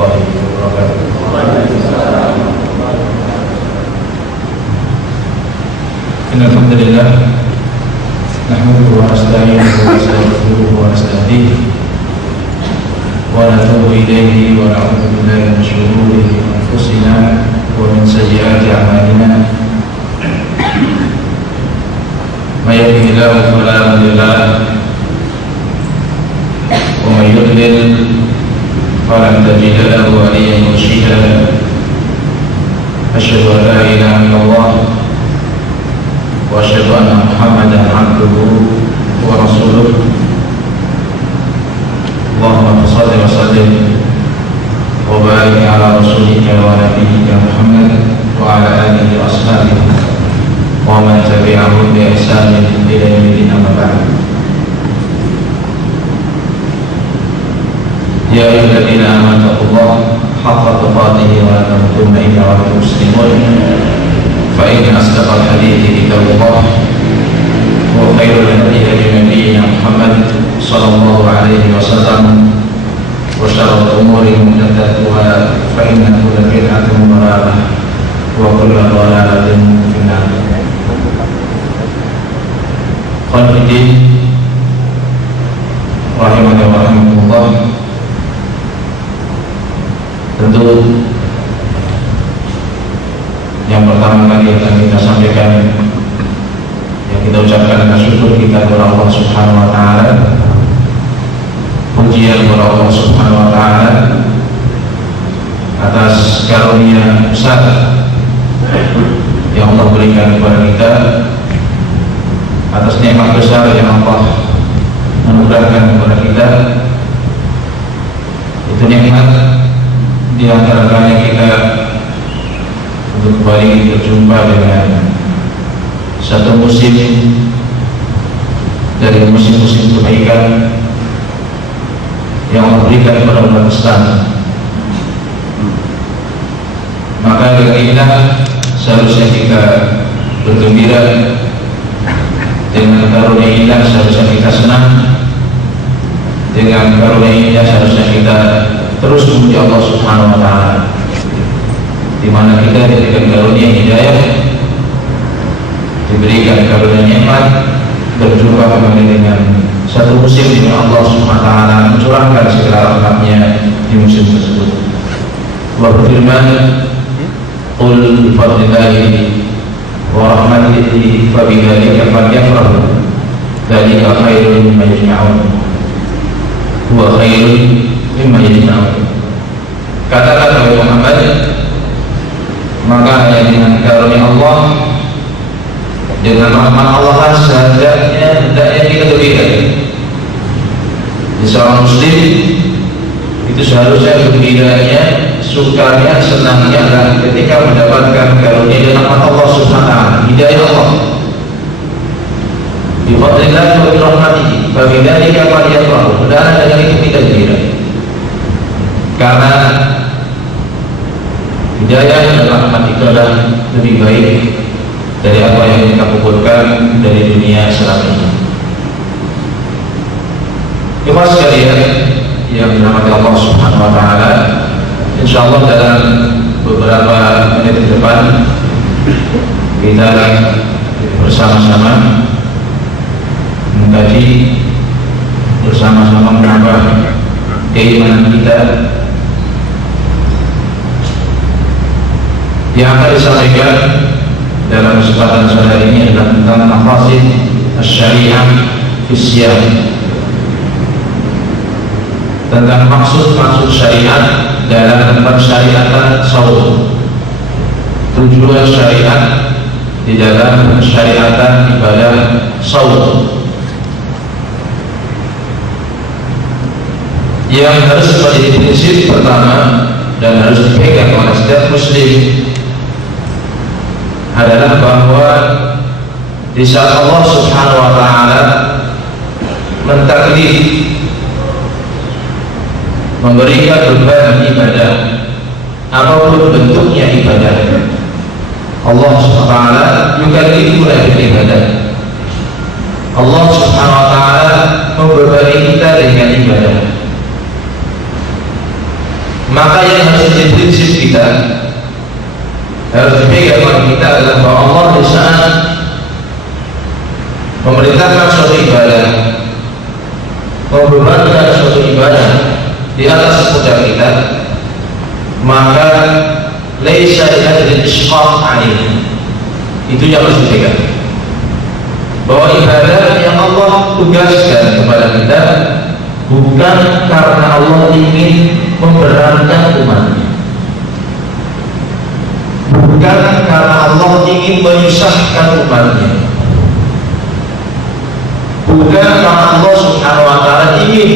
warahmatullahi wabarakatuh. Innal hamdalillah nahmaduhu wa nasta'inuhu wa nastaghfiruhu wa nastahdihi wa natubu ilayhi wa na'udzu billahi min shururi anfusina wa min sayyiati a'malina. May yahdihillahu fala mudilla lahu wa may yudlil falan tajida lahu waliyyan murshida. Asyhadu an la ilaha illallah wa asyhadu anna Muhammadan abduhu wa rasuluh. Allahumma shalli wa sallim wa barik ala rasulika wa nabiyyika Muhammad wa ala alihi wa ashabihi wa man tabi'ahum bi ihsanin ila yaumil amma ba'd. Ya ayyuhalladzina amanu taqullaha haqqa tuqatih wa la tamutunna illa wa antum muslimun. Fa inna asdaqal hadithi kitabullah wa khairul hadi nabiyyina Muhammad sallallahu alaihi wasallam wa syarrul umuri muhdatsatuha fa inna kulla bid'atin dhalalah wa kulla dhalalatin finnar. Qanidin rahimani wa rahimakumullah. Tentu yang pertama kali akan kita sampaikan, yang kita ucapkan adalah syukur kita kepada Allah Subhanahu wa taala. Pujian kepada Allah Subhanahu wa taala atas karunia besar yang Allah berikan kepada kita, atas nikmat besar yang Allah anugerahkan kepada kita. Itu nikmat di antaranya kita untuk kembali berjumpa dengan satu musim dari musim-musim kebaikan yang Allah berikan kepada umat Islam. Maka dari kita seharusnya kita bergembira dengan karunia indah, seharusnya kita senang dengan karunia indah, seharusnya kita terus memuji Allah Subhanahu wa taala, di mana kita diberikan karunia hidayah, diberikan karunia nikmat, berjumpa kembali dengan satu musim di mana Allah Subhanahu wa taala mencurahkan segala rahmatnya di musim tersebut. Allah berfirman, qul bi fadlillahi wa rahmatihi fa bidzalika falyafrahu dzalika khairun mimma yajma'un huwa khairun mimma yajma'un. Katakan wahai Muhammad, maka hanya dengan karunia Allah, dengan rahmat Allah lah sahaja hendaknya kita gembira. Seorang muslim itu seharusnya gembiranya, sukanya, senangnya adalah ketika mendapatkan karunia dan rahmat Allah Subhanahu wa taala, hidayah Allah. Bi fadlillahi wa bi rahmatihi fa bidzalika falyafrahu. Hendaknya dengan itu kita gembira, karena hidayah dan rahmat itu adalah lebih baik dari apa yang kita kumpulkan dari dunia selama ini. Jemaah sekalian yang dirahmati Allah Subhanahu wa taala, insyaallah dalam beberapa menit ke depan kita bersama-sama mengkaji, bersama-sama menambah keimanan kita. Yang akan disampaikan dalam kesempatan sore ini adalah tentang maqasid asy-syariah fi siyam, tentang maksud-maksud syariat dalam pensyariatan saum, tujuan syariat di dalam pensyariatan ibadah saum yang harus menjadi prinsip pertama dan harus dipegang oleh setiap muslim adalah bahwa di saat Allah Subhanahu wa taala mentakdir memberikan beban ibadah, apapun bentuknya ibadah, Allah Subhanahu wa taala yukallifu bil ibadah. Allah Subhanahu wa taala membebani kita dengan ibadah. Maka yang harus menjadi prinsip kita, harus dipegang oleh kita adalah bahwa Allah di saat memerintahkan suatu ibadah, membebankan suatu ibadah di atas pundak kita, maka laisa ajrul isqam alaihi. Itu yang harus dipegang, bahwa ibadah yang Allah tugaskan kepada kita bukan karena Allah ingin memberatkan umatnya, bukan karena Allah ingin menyusahkan umatnya, bukan karena Allah subhanahu wa ta'ala ingin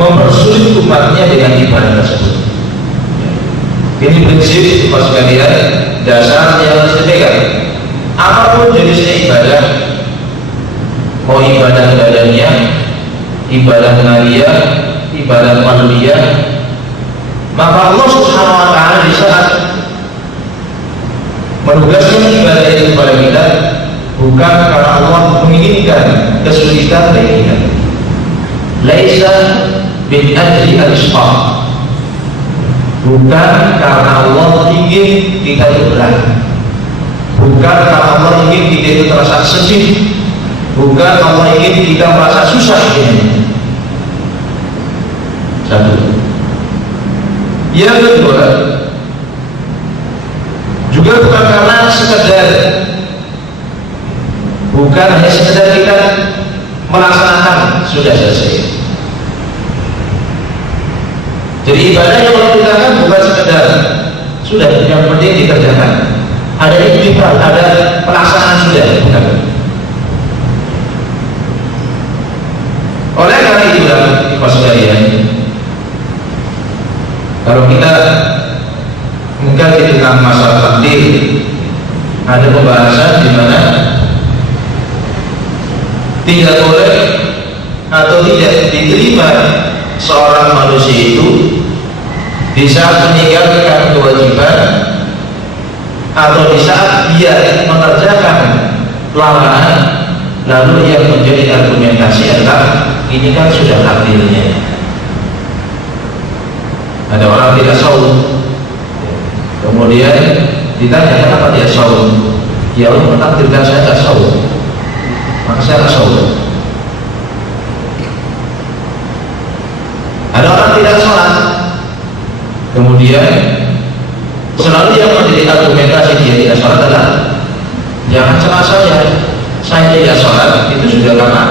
mempersulit umatnya dengan ibadah tersebut. Ini prinsip pas sekalian dasar yang harus dipegang. Apapun jenisnya ibadah, mau ibadah badannya, ibadah naliyah, ibadah qalbiyah, maka Allah subhanahu wa ta'ala di saat menugaskan ibadah itu kepada kita bukan karena Allah menginginkan kesulitan bagi kita. Laisa bin ajli al-isqam, bukan karena Allah ingin kita itu berat, bukan karena Allah ingin kita itu terasa sedih, bukan Allah ingin kita merasa susah ini. Satu. Yang kedua, juga bukan karena sekedar, bukan hanya sekedar kita melaksanakan sudah selesai. Jadi ibadah yang Allah perintahkan bukan sekedar sudah yang penting dikerjakan, ada iktikad, ada pelaksanaan sudah, bukan. Oleh karena itu, Bapak sekalian, kalau kita mengkaji tentang masalah takdir, ada pembahasan di mana tidak boleh atau tidak diterima seorang manusia itu di saat meninggalkan kewajiban atau di saat dia mengerjakan larangan, lalu yang menjadi argumentasi adalah ini kan sudah takdirnya. Ada orang tidak saum, kemudian ditanya kenapa dia saum, ya Allah mentakdirkan saya tidak saum, maka saya tidak saum. Ada orang tidak sholat, kemudian selalu yang menjadi argumentasi dia tidak sholat adalah jangan celah saya tidak sholat itu sudah karena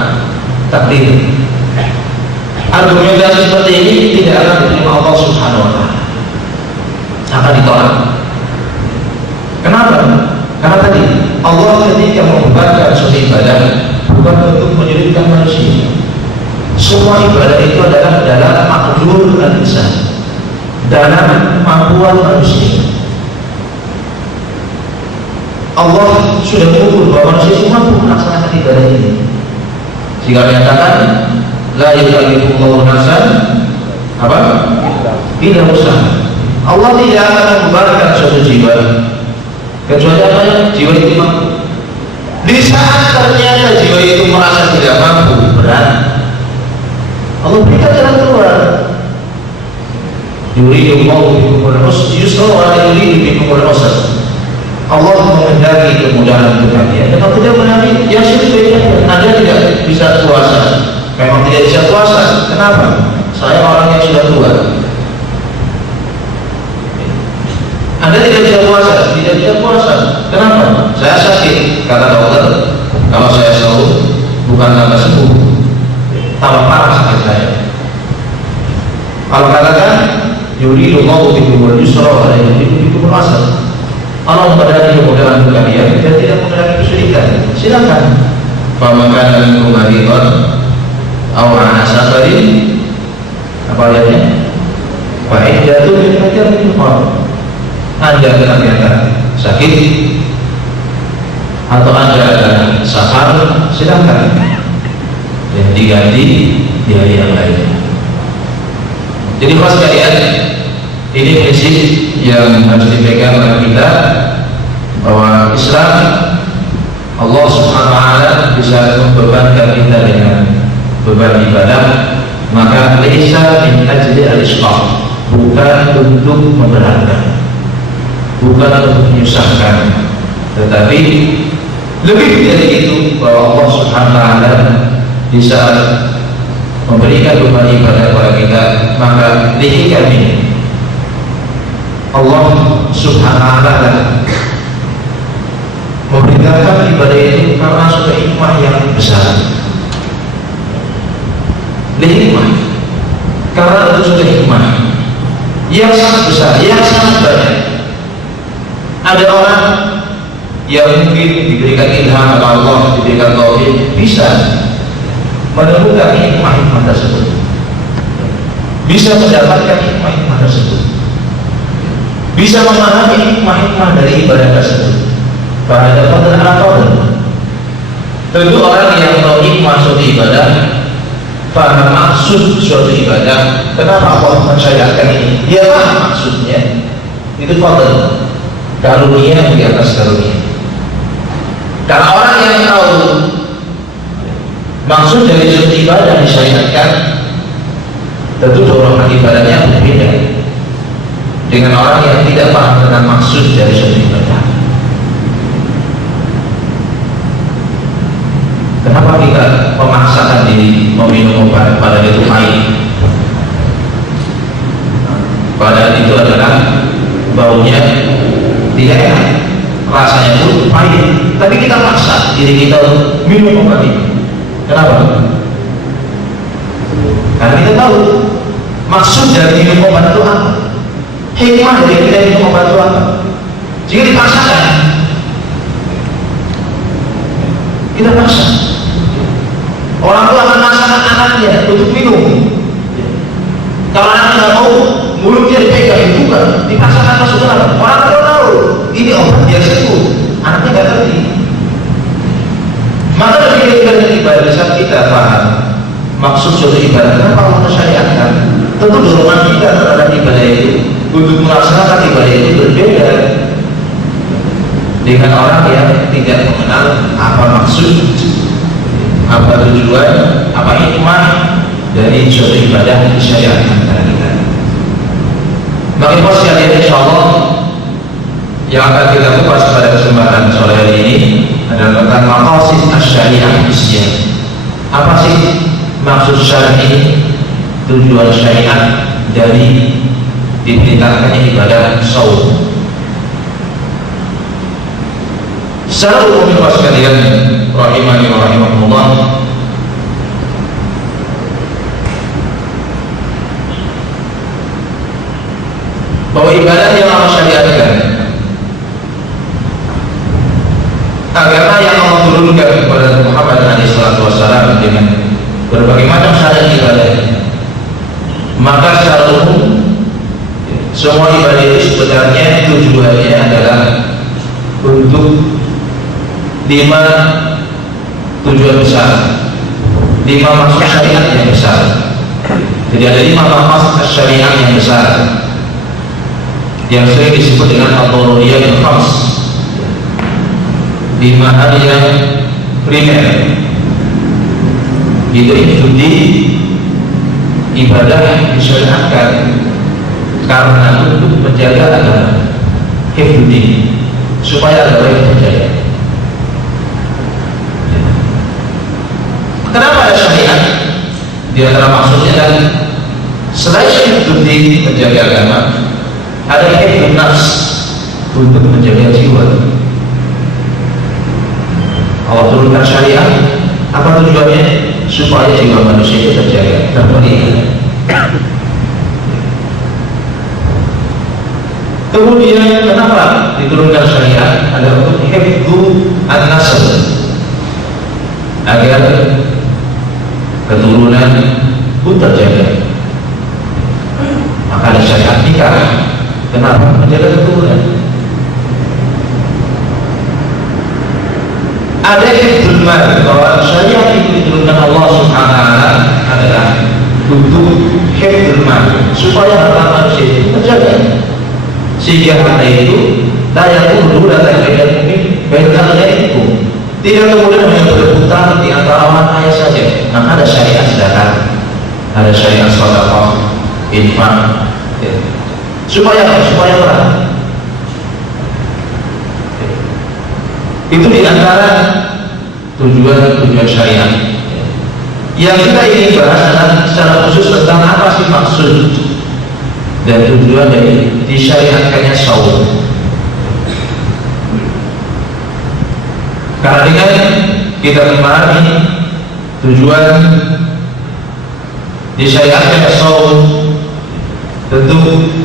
takdir. Argumentasi seperti ini tidak akan diterima Allah subhanahu wa ta'ala, akan ditolak. Kenapa? Karena tadi Allah ketika membebankan suatu ibadah bukan untuk menyulitkan manusia. Semua ibadah itu adalah dalam makhluk al-insan, dalam kemampuan manusia. Allah sudah mengukur bahwa manusia itu mampu melaksanakan ibadah ini, sehingga menyatakan la yukallifullahu nafsan apa? Illa wus'aha. Allah tidak akan membebankan suatu jiwa kecuali apa yang jiwa itu mampu. Di saat ternyata jiwa itu merasa tidak mampu, berat, Allah berikan jalan keluar. Yuridullahu bikumul yusra wa la yuridu bikumul usra. Allah menghendaki kemudahan untuk kalian, dan Allah tidak menghendaki yang sulit. Anda tidak bisa puasa, memang tidak bisa puasa. Kenapa? Saya orang yang sudah tua. Anda tidak bisa puasa, tidak bisa puasa. Kenapa? Saya sakit. Kata dokter, kalau saya sahur bukan tambah sembuh, tambah parah sakit saya. Kalau katakan yuridullahu bikumul yusra wa la yuridu bikumul usra, Allah menghendaki kemudahan untuk kalian dan tidak menghendaki kesulitan. Silakan. Famakana minkum maridun aw ala safarin, apa ayatnya? Fa iddatu min ajrin muqarrab. Anda ternyata sakit atau Anda ada safar, silakan, dan diganti di hari yang lain. Jadi pas sekalian, ini prinsip yang harus dipegang oleh kita, bahwa Islam, Allah subhanahu wa ta'ala bisa membebankan kita dengan beban ibadah, maka laisa min ajli al-isqam, bukan untuk memberatkan, bukan untuk menyusahkan, tetapi lebih dari itu, bahwa Allah Subhanahu wa Ta'ala di saat memberikan beban ibadah kepada kita, maka dihikam ini Allah Subhanahu wa Ta'ala memerintahkan ibadah itu karena suatu hikmah yang besar. Hikmah karena itu suatu hikmah yang sangat besar, yang sangat banyak. Ada orang yang mungkin diberikan ilham oleh Allah, diberikan taufik, bisa menemukan hikmah-hikmah tersebut, bisa mendapatkan hikmah-hikmah tersebut, bisa memahami hikmah-hikmah dari ibadah tersebut. Pada dapat apa? Tentu orang yang tahu hikmah suatu ibadah, paham maksud suatu ibadah, kenapa Allah mensyariatkan ini, dia paham maksudnya, itu fadl, karunia di atas karunia. Karena orang yang tahu maksud dari suatu ibadah disyariatkan, tentu dorongan ibadahnya berbeda dengan orang yang tidak paham tentang maksud dari suatu ibadah. Kenapa kita memaksakan diri meminum obat padahal itu pahit, padahal itu adalah baunya tidak enak, rasanya pun pahit, tapi kita paksa diri kita minum obat itu. Kenapa? Karena kita tahu maksud dari minum obat itu apa, hikmah dari kita minum obat itu apa. Jika dipaksakan, kita paksa. Orang tua akan memaksakan anaknya untuk minum. Kalau anak tidak mau, mulutnya dipegang, dibuka, dipaksakan masuk ke dalam. Orang tua tahu ini obat biar sembuh, anaknya tidak ngerti. Maka ketika ibadah saat kita paham maksud suatu ibadah, kenapa Allah mensyariatkan, tentu dorongan kita terhadap ibadah itu untuk melaksanakan ibadah itu berbeda dengan orang yang tidak mengenal apa maksud, apa tujuan, apa hikmah dari suatu ibadah yang disyariatkan kepada kita. Maka pas sekalian, insyaallah yang akan kita kupas pada kesempatan sore hari ini adalah tentang maqasid asy-syariah isyan. Apa sih maksud syar'i, tujuan syariat dari diperintahkannya ibadah shaum? Secara umum pas sekalian rahimani wa rahimakumullah, bahwa ibadah yang Allah syariatkan, agama yang Allah turunkan kepada Muhammad SAW dengan berbagai macam syarat ibadah, maka secara umum semua ibadah itu sebenarnya tujuannya adalah untuk 5 tujuan besar, 5 maksud syariat yang besar. Jadi ada 5 maksud syariat yang besar yang sering disebut dengan ad-daruriyatul khams, 5 hal yang primer. Itu ikuti ibadah yang disyariatkan karena untuk menjaga agama, hifdzuddin, supaya agama yang terjaga. Kenapa ada syariat? Di antara maksudnya kan selain hifdzuddin, menjaga agama, ada hifdzun nafs, untuk menjaga jiwa. Allah turunkan syariat, apa tujuannya? Supaya jiwa manusia itu terjaga, terpelihara. Kemudian kenapa diturunkan syariat? Adalah untuk hifdzu an-nasl, agar keturunan pun terjaga. Maka ada syariat nikah. Kenapa? Menjaga keturunan. Ada hifdzul mal, bahwa syariat itu diturunkan Allah Subhanahu wa Ta'ala adalah untuk hifdzul mal, supaya harta manusia itu terjaga, sehingga harta itu layak dulu datang dari mungkin baiknya itu tidak kemudian hanya berputar di antara orang kaya saja. Maka ada syariat zakat, ada syariat sedekah, infak, Ya. Supaya perang. Itu diantara tujuan syariat. Yang kita ingin bahas adalah secara khusus tentang apa sih maksud dan tujuan dari disyariatkannya saum. Karena dengan kita memahami tujuan disyariatkannya saum, tentu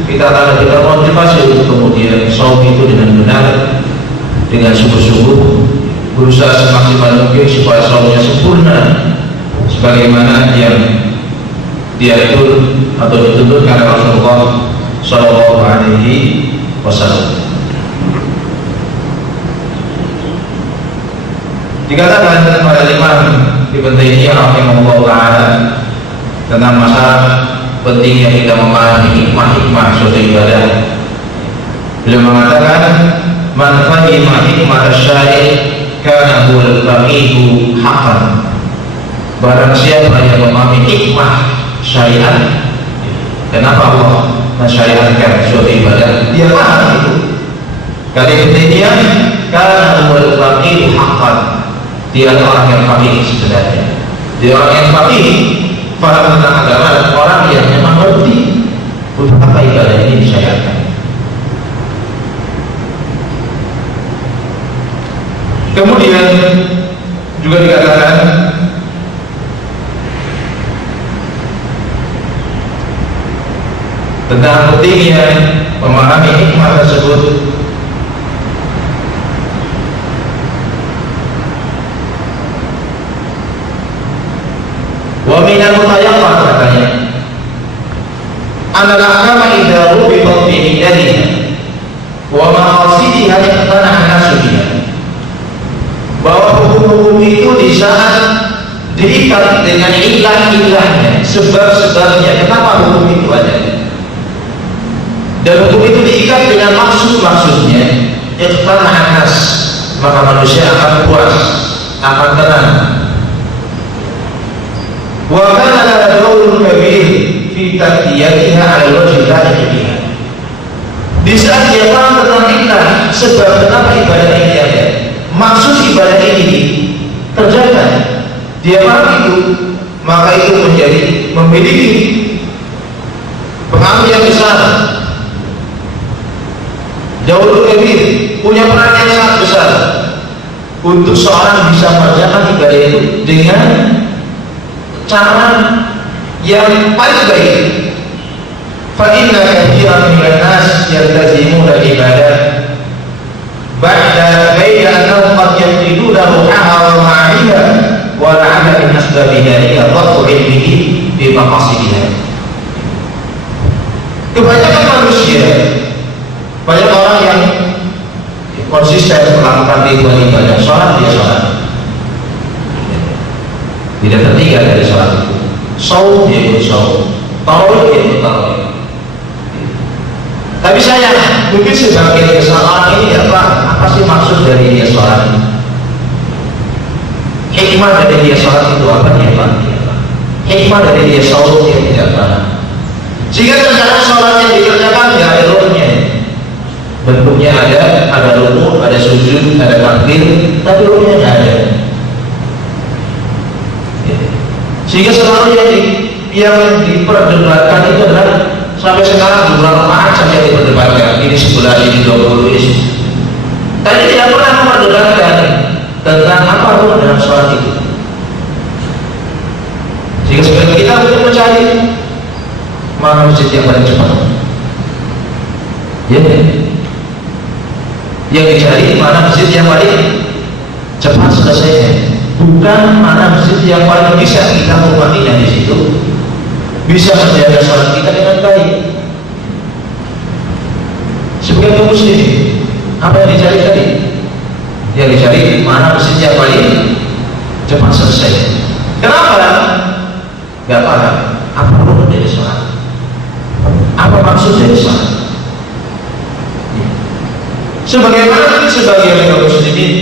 kita akan motivasi untuk kemudian saum itu dengan benar, dengan sungguh-sungguh berusaha semaksimal mungkin supaya saumnya sempurna sebagaimana yang diatur atau dituntutkan oleh Rasulullah Shallallahu Alaihi Wasallam. Dikatakan oleh Imam Ibnu Taimiyah rahimahullah taala tentang masalah pentingnya kita memahami hikmah-hikmah suatu ibadah. Beliau mengatakan, man fahima hikmah syari' kana huwal faqihu haqqan. Barang siapa yang memahami hikmah syariat, kenapa Allah mensyariatkan suatu ibadah, dia paham itu. Kali intinya, kana huwal faqihu haqqan. Dia orang yang faqih sebenarnya. Dia orang yang faqih, paham tentang agama, orang yang memang ngerti untuk apa ibadah ini disyariatkan. Kemudian juga dikatakan tentang pentingnya memahami hikmah tersebut. Wa minal mutayaqqan, katanya, anal ahkama idza rubitat bi hidayah wa maqasidiha iqtana'a an-nasu biha. Bahwa hukum-hukum itu di saat diikat dengan ilah-ilahnya, sebab-sebabnya, kenapa hukum itu ada, dan hukum itu diikat dengan maksud-maksudnya, iqtana'a an-nas, maka manusia akan puas, akan tenang. Wa kana lahu dawrun kabir fi taqdiyatiha 'ala al-wajhi al-la'iq. Di saat dia paham tentang ilah, sebab kenapa ibadah ini ada, maksud ibadah ini kerjakan, dia paham itu, maka itu memiliki pengaruh yang besar, jauh lebih punya peran yang sangat besar untuk seorang bisa mengerjakan ibadah itu dengan cara yang paling baik. Fa inna katsiran minan nas yaltazimuna al-ibadah ba'da annahum qad yaqiduna ruhaha wa ma'aniha wa la'alla min asbabiha hiya dhabtu ilmihi bi maqasidiha. Kebanyakan manusia, banyak orang yang konsisten melakukan ibadah, sholat dia sholat, tidak tertinggal dari sholat itu, saum dia ikut saum, tarawih dia ikut tarawih. Tapi saya mungkin sebagai kesalahan ini apa sih maksud dari dia sholat ini? Hikmah dari dia sholat itu apa? Dia paham. Hikmah dari dia saum dia tidak paham. Sehingga secara sholat yang dikerjakan tidak ada rukunnya. Bentuknya ada rukun, ada sujud, ada takbir, tapi rukunnya tidak ada. Sehingga selalu yang diperdebatkan itu adalah sampai sekarang jumlah rakaat saja diperdebatkan. Ini 11, ini 20, ini. Tadi tidak pernah memperdebatkan tentang apa rukun dalam sholat itu. Sehingga sebagai kita untuk mencari mana masjid yang paling cepat. Ya, yang dicari mana masjid yang paling cepat selesainya. Bukan mana masjid yang paling bisa kita mengumatinya di situ, bisa menjaga sholat kita dengan baik. Sebagai muslim, apa yang dicari tadi? Yang dicari mana masjid yang paling cepat selesai. Kenapa? Gak paham apa rukun dari sholat, apa maksud dari sholat. Sebagaimana sebagian kaum muslimin,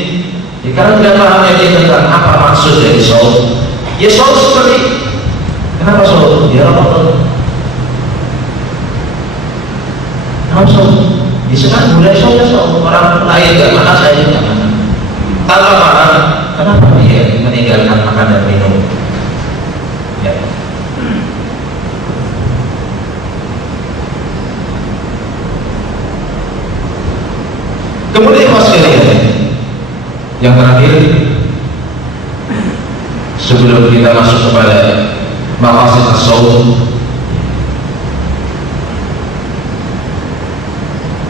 ya, karena tidak pahamnya dia tentang apa maksud dari saum. Ya saum seperti kenapa saum? Ya Ramadan. Langsung disebut mulai saja orang lain gak makan, saya juga makan tanpa makan. Kenapa dia meninggalkan makan dan minum? Ya. Kemudian sekalian, yang terakhir sebelum kita masuk kepada maqasid as-shaum,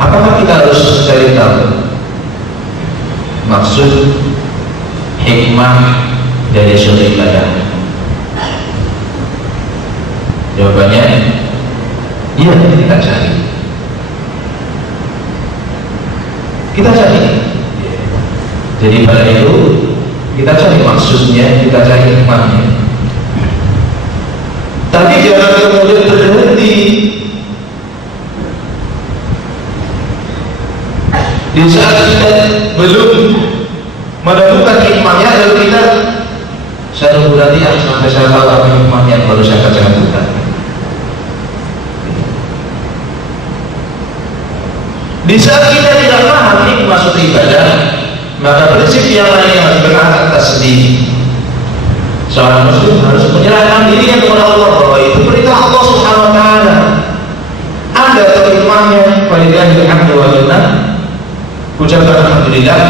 apakah kita harus mencari tahu maksud hikmah dari suatu ibadah? Jawabannya iya, kita cari. Kita cari. Jadi pada itu kita cari maksudnya, kita cari hikmahnya. Tapi jangan kemudian berhenti di saat kita belum menemukan hikmahnya, lalu kita saya nunggu nanti sampai saya tahu apa hikmahnya baru saya akan lakukan. Di saat kita tidak paham hikmah suatu ibadah, maka prinsip yang lain yang harus berangkat atas diri. Seorang muslim harus menyerahkan dirinya kepada Allah, bahwa itu perintah Allah Subhanahu wa taala. Ada atau hikmahnya, walillahil hamdu wal minna. Ucapkan alhamdulillah.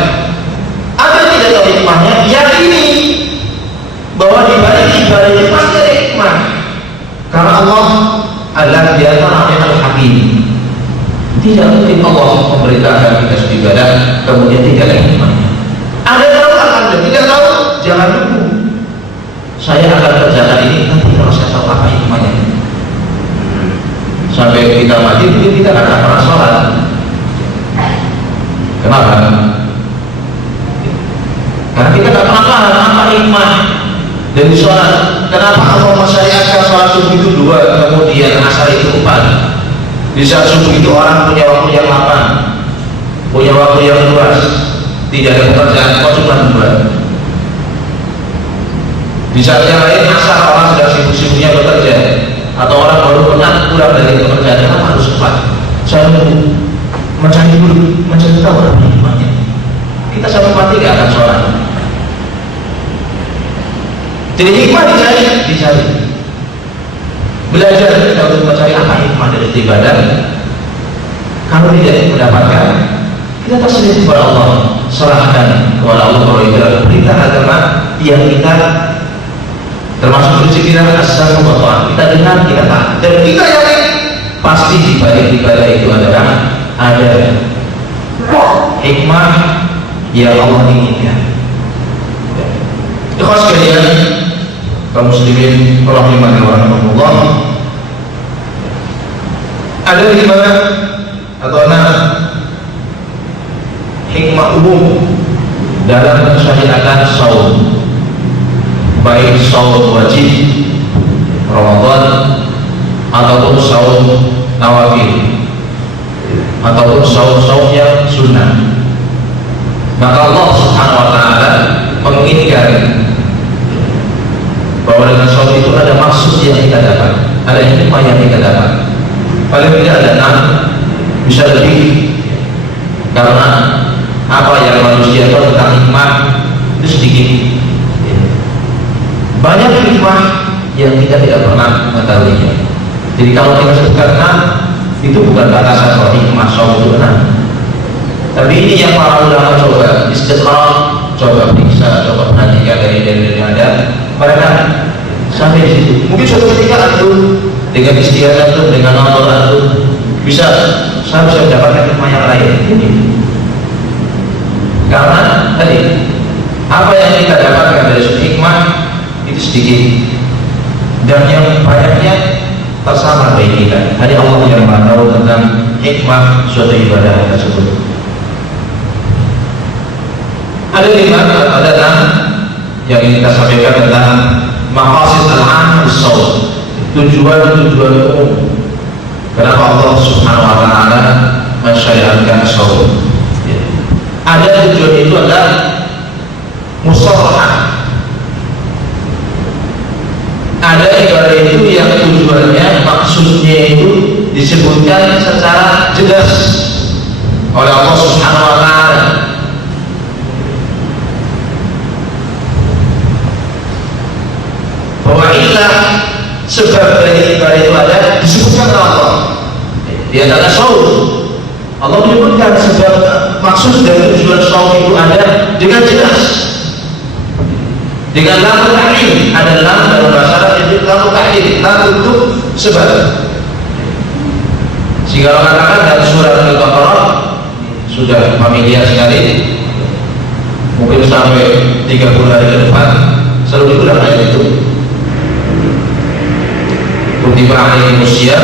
Ada tidak tahu hikmahnya, yakini bahwa di balik ibadah itu pasti ada hikmah. Karena Allah adalah Dia namanya Al-Hakim. Tidak mungkin Allah memerintahkan kita beribadah kemudian tidak ada hikmahnya. Ada tahu alhamdulillah, tidak tahu jangan tunggu. Saya akan kerjakan ini nanti kalau saya tahu apa hikmahnya. Sampai kita mati mungkin kita akan pernah sholat. Kenapa? Karena kita tidak pernah paham apa hikmah dari sholat. Kenapa Allah mensyariatkan sholat subuh itu 2, kemudian asar itu 4? Di saat subuh itu orang punya waktu yang lapang, punya waktu yang luas, tidak ada pekerjaan, kok cuma 2. Di saat yang lain asar orang sedang sibuk-sibuknya bekerja, atau orang baru penat pulang dari pekerjaan, kenapa harus 4? Saya mencari dulu, mencari tahu apa hikmahnya. Kita sampai mati gak akan sholat. Jadi hikmah dicari. Belajar kita untuk mencari apa hikmah dari ibadah. Kalau tidak mendapatkan, kita taslim kepada Allah, serahkan kepada Allah bahwa itu adalah perintah agama yang kita termasuk prinsip kita as-sam'u wa ta'ah. Kita dengar, kita taat, dan kita yakin pasti di balik ibadah itu adalah ada hikmah yang Allah inginkan. Ikhlas sekalian, kaum muslimin rahimani wa rahimakumullah, ada 5 atau 6 hikmah umum dalam mensyariatkan saum, baik saum wajib Ramadan ataupun saum nawafil ataupun saum-saum yang sunnah. Maka Allah Subhanahu wa taala menginginkan bahwa dengan saum itu ada maksud yang kita dapat, ada hikmah yang kita dapat. Paling tidak ada 6, bisa lebih, karena apa yang manusia tahu tentang hikmah itu sedikit. Banyak hikmah yang kita tidak pernah mengetahuinya. Jadi kalau kita sebutkan 6, itu bukan batasan bahwa hikmah saum itu 6. Tapi ini yang para ulama coba istiqrah, coba periksa, coba perhatikan dari yang ada. Mereka sampai di situ. Mungkin suatu ketika antum dengan istiadat antum, dengan nonton antum bisa, saya bisa mendapatkan hikmah yang lain. Ini karena tadi apa yang kita dapatkan dari suatu hikmah itu sedikit, dan yang banyaknya tersamar bagi kita. Hanya Allah yang tahu tentang hikmah suatu ibadah tersebut. Ada 5, ada 6 yang ingin kita sampaikan tentang maqasid al-'am bis-shaum, tujuan-tujuan umum kenapa Allah Subhanahu wa taala mensyariatkan shaum. Ada tujuan itu adalah musharrah. Ada ibadah itu yang tujuannya, maksudnya itu disebutkan secara jelas oleh Allah Subhanahu wa taala. Bahwa ilah sebab dari ibadah itu ada disebutkan oleh Allah. Di antara saum, Allah menyebutkan sebab maksud dari tujuan saum itu ada dengan jelas. Dengan lam ta'lil, ada lam dalam bahasa Arab itu lam ta'lil, lam untuk sebab. Sehingga Allah katakan dalam surat Al-Baqarah sudah familiar sekali, mungkin sampai 30 hari ke depan selalu diulang ayat itu. Kutiba alaihimus syiyam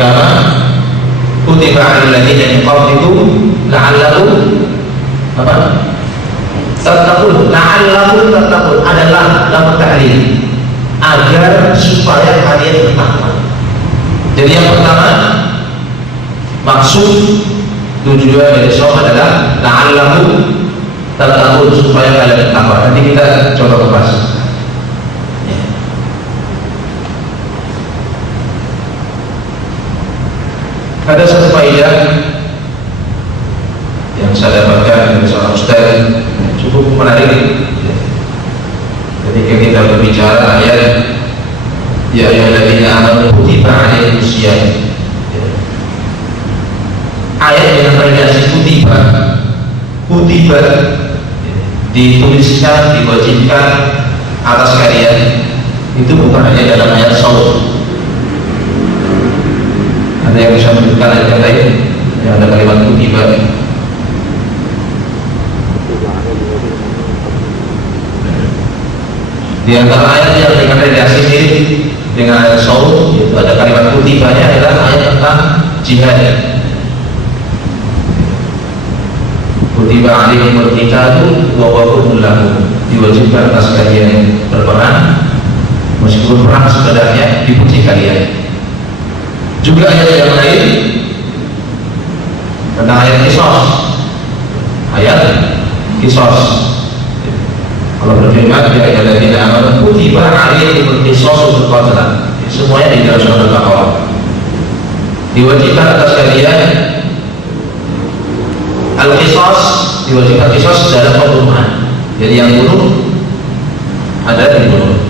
kama kutiba alal ladzina min qablikum la'allakum apa? Tattaqun, la'allakum tattaqun adalah lam ta'lil, agar supaya kalian bertakwa. Jadi yang pertama, maksud tujuan dari saum adalah la'allakum tattaqun, supaya kalian bertakwa. Nanti kita coba kupas. Ada satu faedah yang saya dapatkan dari seorang ustaz cukup menarik ketika kita berbicara ayat ya ayyuhalladzina amanu kutiba alaikumus syiyam. Ayat yang redaksi kutiba dituliskan, diwajibkan atas kalian, itu bukan hanya dalam ayat saum. Ada yang bisa menunjukkan ayat yang lain yang ada kalimat kutiba? Di antara ayat yang dengan redaksi mirip dengan ayat saum, yaitu ada kalimat kutibanya adalah ayat tentang jihad. Kutiba alaihimul qitalu wa huwa kurhun lakum, diwajibkan atas kalian berperang meskipun perang sebenarnya dibenci kalian. Juga ayat yang lain tentang ayat qisas. Ayat qisas. Allah berfirman, ya ayyuhalladzina amanu kutiba alaihimul qisasu fil qatl. Semuanya di dalam surat Al-Baqarah. Diwajibkan atas kalian al-qisas, diwajibkan qisas dalam pembunuhan. Jadi yang bunuh ada dibunuh.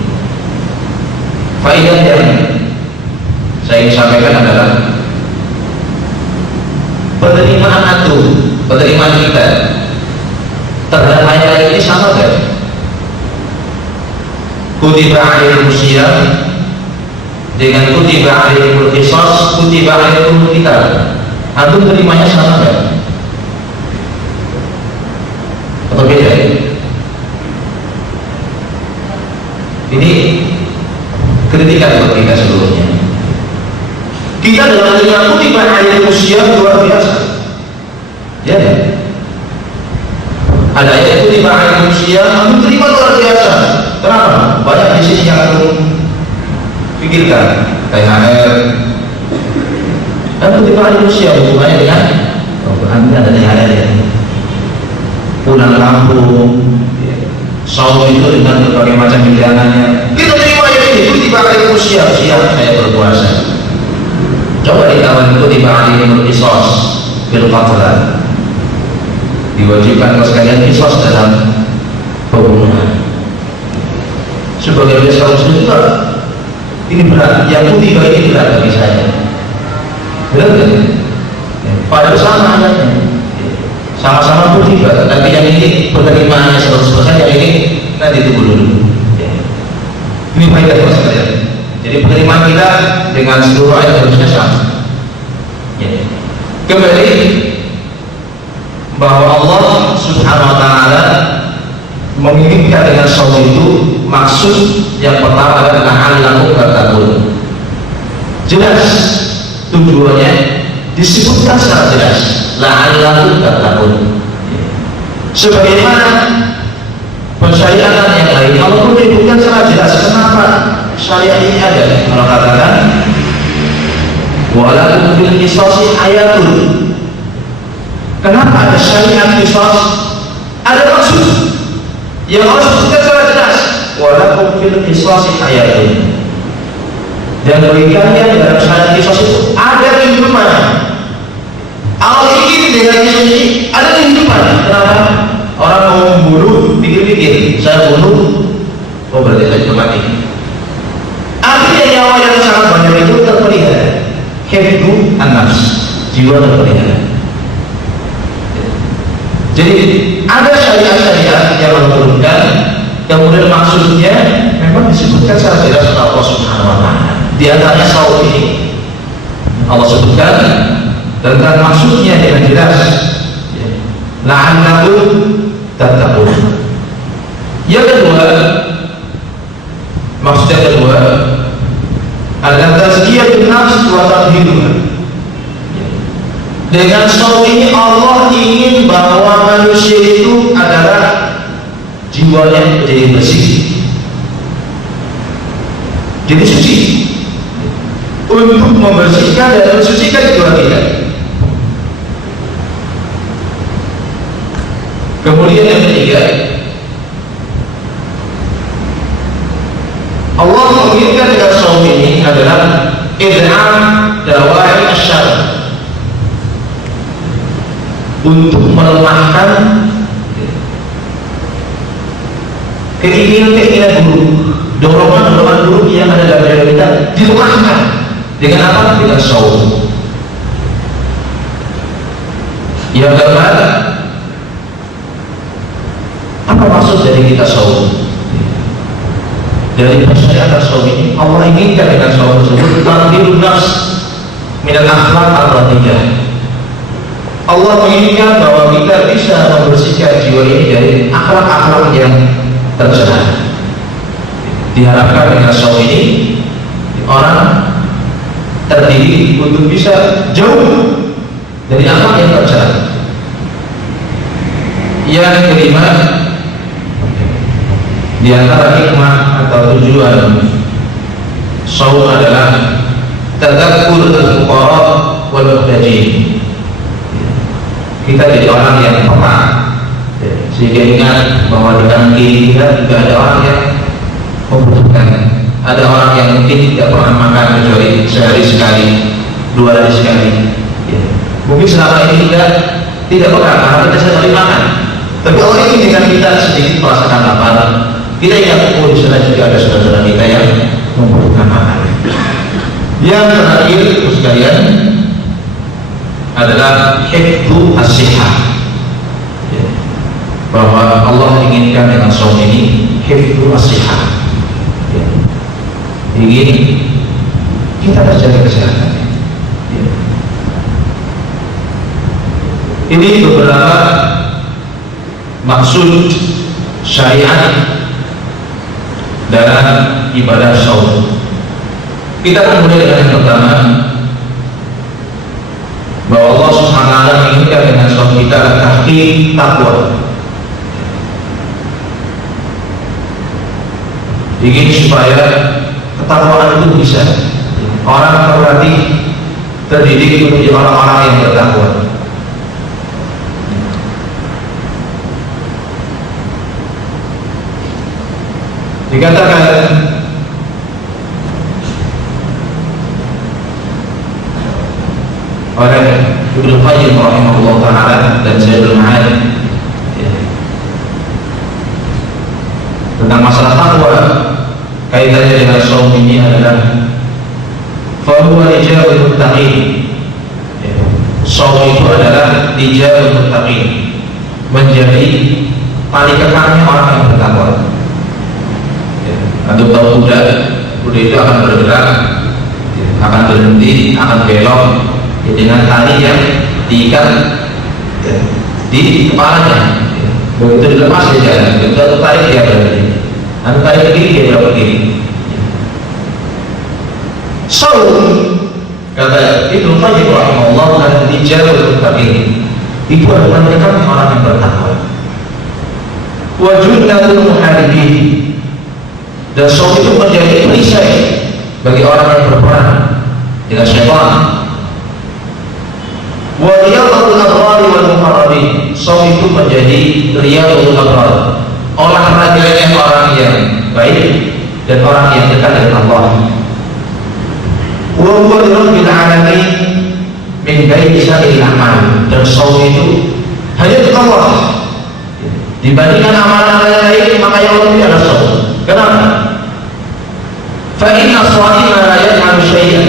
Faedah yang saya ingin sampaikan adalah penerimaan kita terhadap ayat ini sama kan? Kutiba alaikumus syiyam dengan kutiba alaikul qisas, kutiba alaikumul qital. Antum terimanya sama kan? Atau beda? Ini kritikan buat kita seluruhnya. Kita dalam menerima kutiba alaikumus syiyam luar biasa. Ya kan? Ada ayat kutiba alaikumus syiyam, antum terima luar biasa. Kenapa? Banyak di sini yang antum pikirkan, THR. Dan kutiba alaikumus syiyam hubungannya dengan berarti ada THR ya. Pulang kampung, saum itu dengan berbagai macam hidangannya. Kita terima ayat ini, kutiba alaikumus syiyam, siap saya berpuasa. Coba ditawar kutiba alaihimul qisas fil qatl, diwajibkan atas kalian qisas dalam pembunuhan. Sebagai kaum muslim ini berat, yang kutiba ini berat bagi saya. Berat kan? Padahal sama ayatnya, sama-sama kutiba, tapi yang ini penerimaannya 100%, yang ini nanti tunggu dulu. Ini faedah buat sekalian. Jadi penerimaan kita dengan seluruh ayat harusnya sama. Ya. Kembali bahwa Allah Subhanahu wa taala menginginkan dengan saum itu, maksud yang pertama adalah la'allakum tattaqun. Jelas tujuannya disebutkan secara jelas, la'allakum tattaqun. Sebagaimana pensyariatan yang lain, Allah pun menyebutkan secara jelas kenapa syariat ini ada. Allah katakan walakum fil qisasi hayatun. Kenapa ada syariat qisas? Ada maksud yang Allah sebutkan secara jelas, walakum fil qisasi hayatun. Dan bagi kalian dalam syariat kisos itu ada kehidupan. Allah ingin dengan kisos ini ada kehidupan. Kenapa? Orang mau membunuh, pikir-pikir, saya bunuh, oh berarti saya itu mati. Akhirnya nyawa yang sangat banyak itu terpelihara. Hifdzu an-nafs, jiwa terpelihara. Jadi ada syariat-syariat yang Allah turunkan, kemudian maksudnya memang disebutkan secara jelas oleh Allah Subhanahu wa taala. Di antaranya saum ini Allah sebutkan tentang maksudnya dengan jelas. La'allakum tattaqun. Yang kedua, maksudnya kedua adalah tazkiyatun nafs wa tathhiruha. Dengan saum ini Allah ingin bahwa manusia itu adalah jiwanya menjadi bersih, jadi suci, untuk membersihkan dan mensucikan jiwa kita. Kemudian yang ketiga, Allah menginginkan dengan saum ini adalah id'am dawa'i asyar, untuk melemahkan keinginan-keinginan buruk, dorongan-dorongan buruk yang ada dalam diri kita dilemahkan. Dengan apa? Dengan saum. Yang keempat, apa maksud dari kita saum? Dari persyaratan saum ini Allah inginkan dengan saum tersebut tathhirun nafs minal akhlaq al-radiyah. Allah menginginkan bahwa kita bisa membersihkan jiwa ini dari akhlak-akhlak yang tercela. Diharapkan dengan saum ini orang terdidik untuk bisa jauh dari akhlak yang tercela. Yang kelima, di antara hikmah atau tujuan saum adalah tadzakkur al-fuqara wal muhtajin. Kita jadi orang yang peka, sehingga ingat bahwa di kanan kiri kita juga ada orang yang membutuhkan. Ada orang yang mungkin tidak pernah makan kecuali sehari sekali, 2 hari sekali. Mungkin selama ini kita tidak pernah karena kita sering makan. Tapi Allah ingin dengan kita sedikit merasakan lapar. Kita ingat, oh di sana juga ada saudara-saudara kita yang membutuhkan makan. Yang terakhir, sekalian, adalah hifdzu as-sihah, bahwa Allah inginkan dengan saum ini hifdzu as-sihah, ingin kita terjaga kesehatan. Ini beberapa maksud syariat dalam ibadah saum. Kita akan mulai dengan yang pertama, bahwa Allah Subhanahu wa taala menginginkan dengan saum kita tahqiq takwa. Ingin supaya ketakwaan itu bisa orang terlatih, terdidik menjadi orang-orang yang bertakwa. Dikatakan oleh Ibnu Qayyim rahimahullah taala dan Zaidul Ma'ad tentang masalah takwa, kaitannya dengan saum ini adalah fahuwa ijabul muttaqin. Saum itu adalah ijabul muttaqin, menjadi paling kekalnya orang yang bertakwa. Untuk tahu kuda itu akan bergerak, akan berhenti, akan belok dengan tali yang diikat di kepalanya. Begitu dilepas dia jalan, begitu tarik dia berhenti, nanti tarik ke kiri dia belok ke kiri. Saum, kata Ibnu Qayyim rahimahullah, adalah ijabul muttaqin. Itu adalah mereka orang yang bertakwa. Wa junnatul muharibin. Dan saum itu menjadi perisai bagi orang yang berperang dengan syaitan. Wa riyadul abrar wal muqarrabin. Saum itu menjadi riyadul abrar, olahraganya orang yang baik dan orang yang dekat dengan Allah. wa huwa lirabbil alamin min baini sa'il amal. Dan saum itu hanya untuk Allah. Dibandingkan amalan lain, maka yang lebih adalah saum. Kenapa? Fa inna as-sha'ima la yaf'alu syai'an.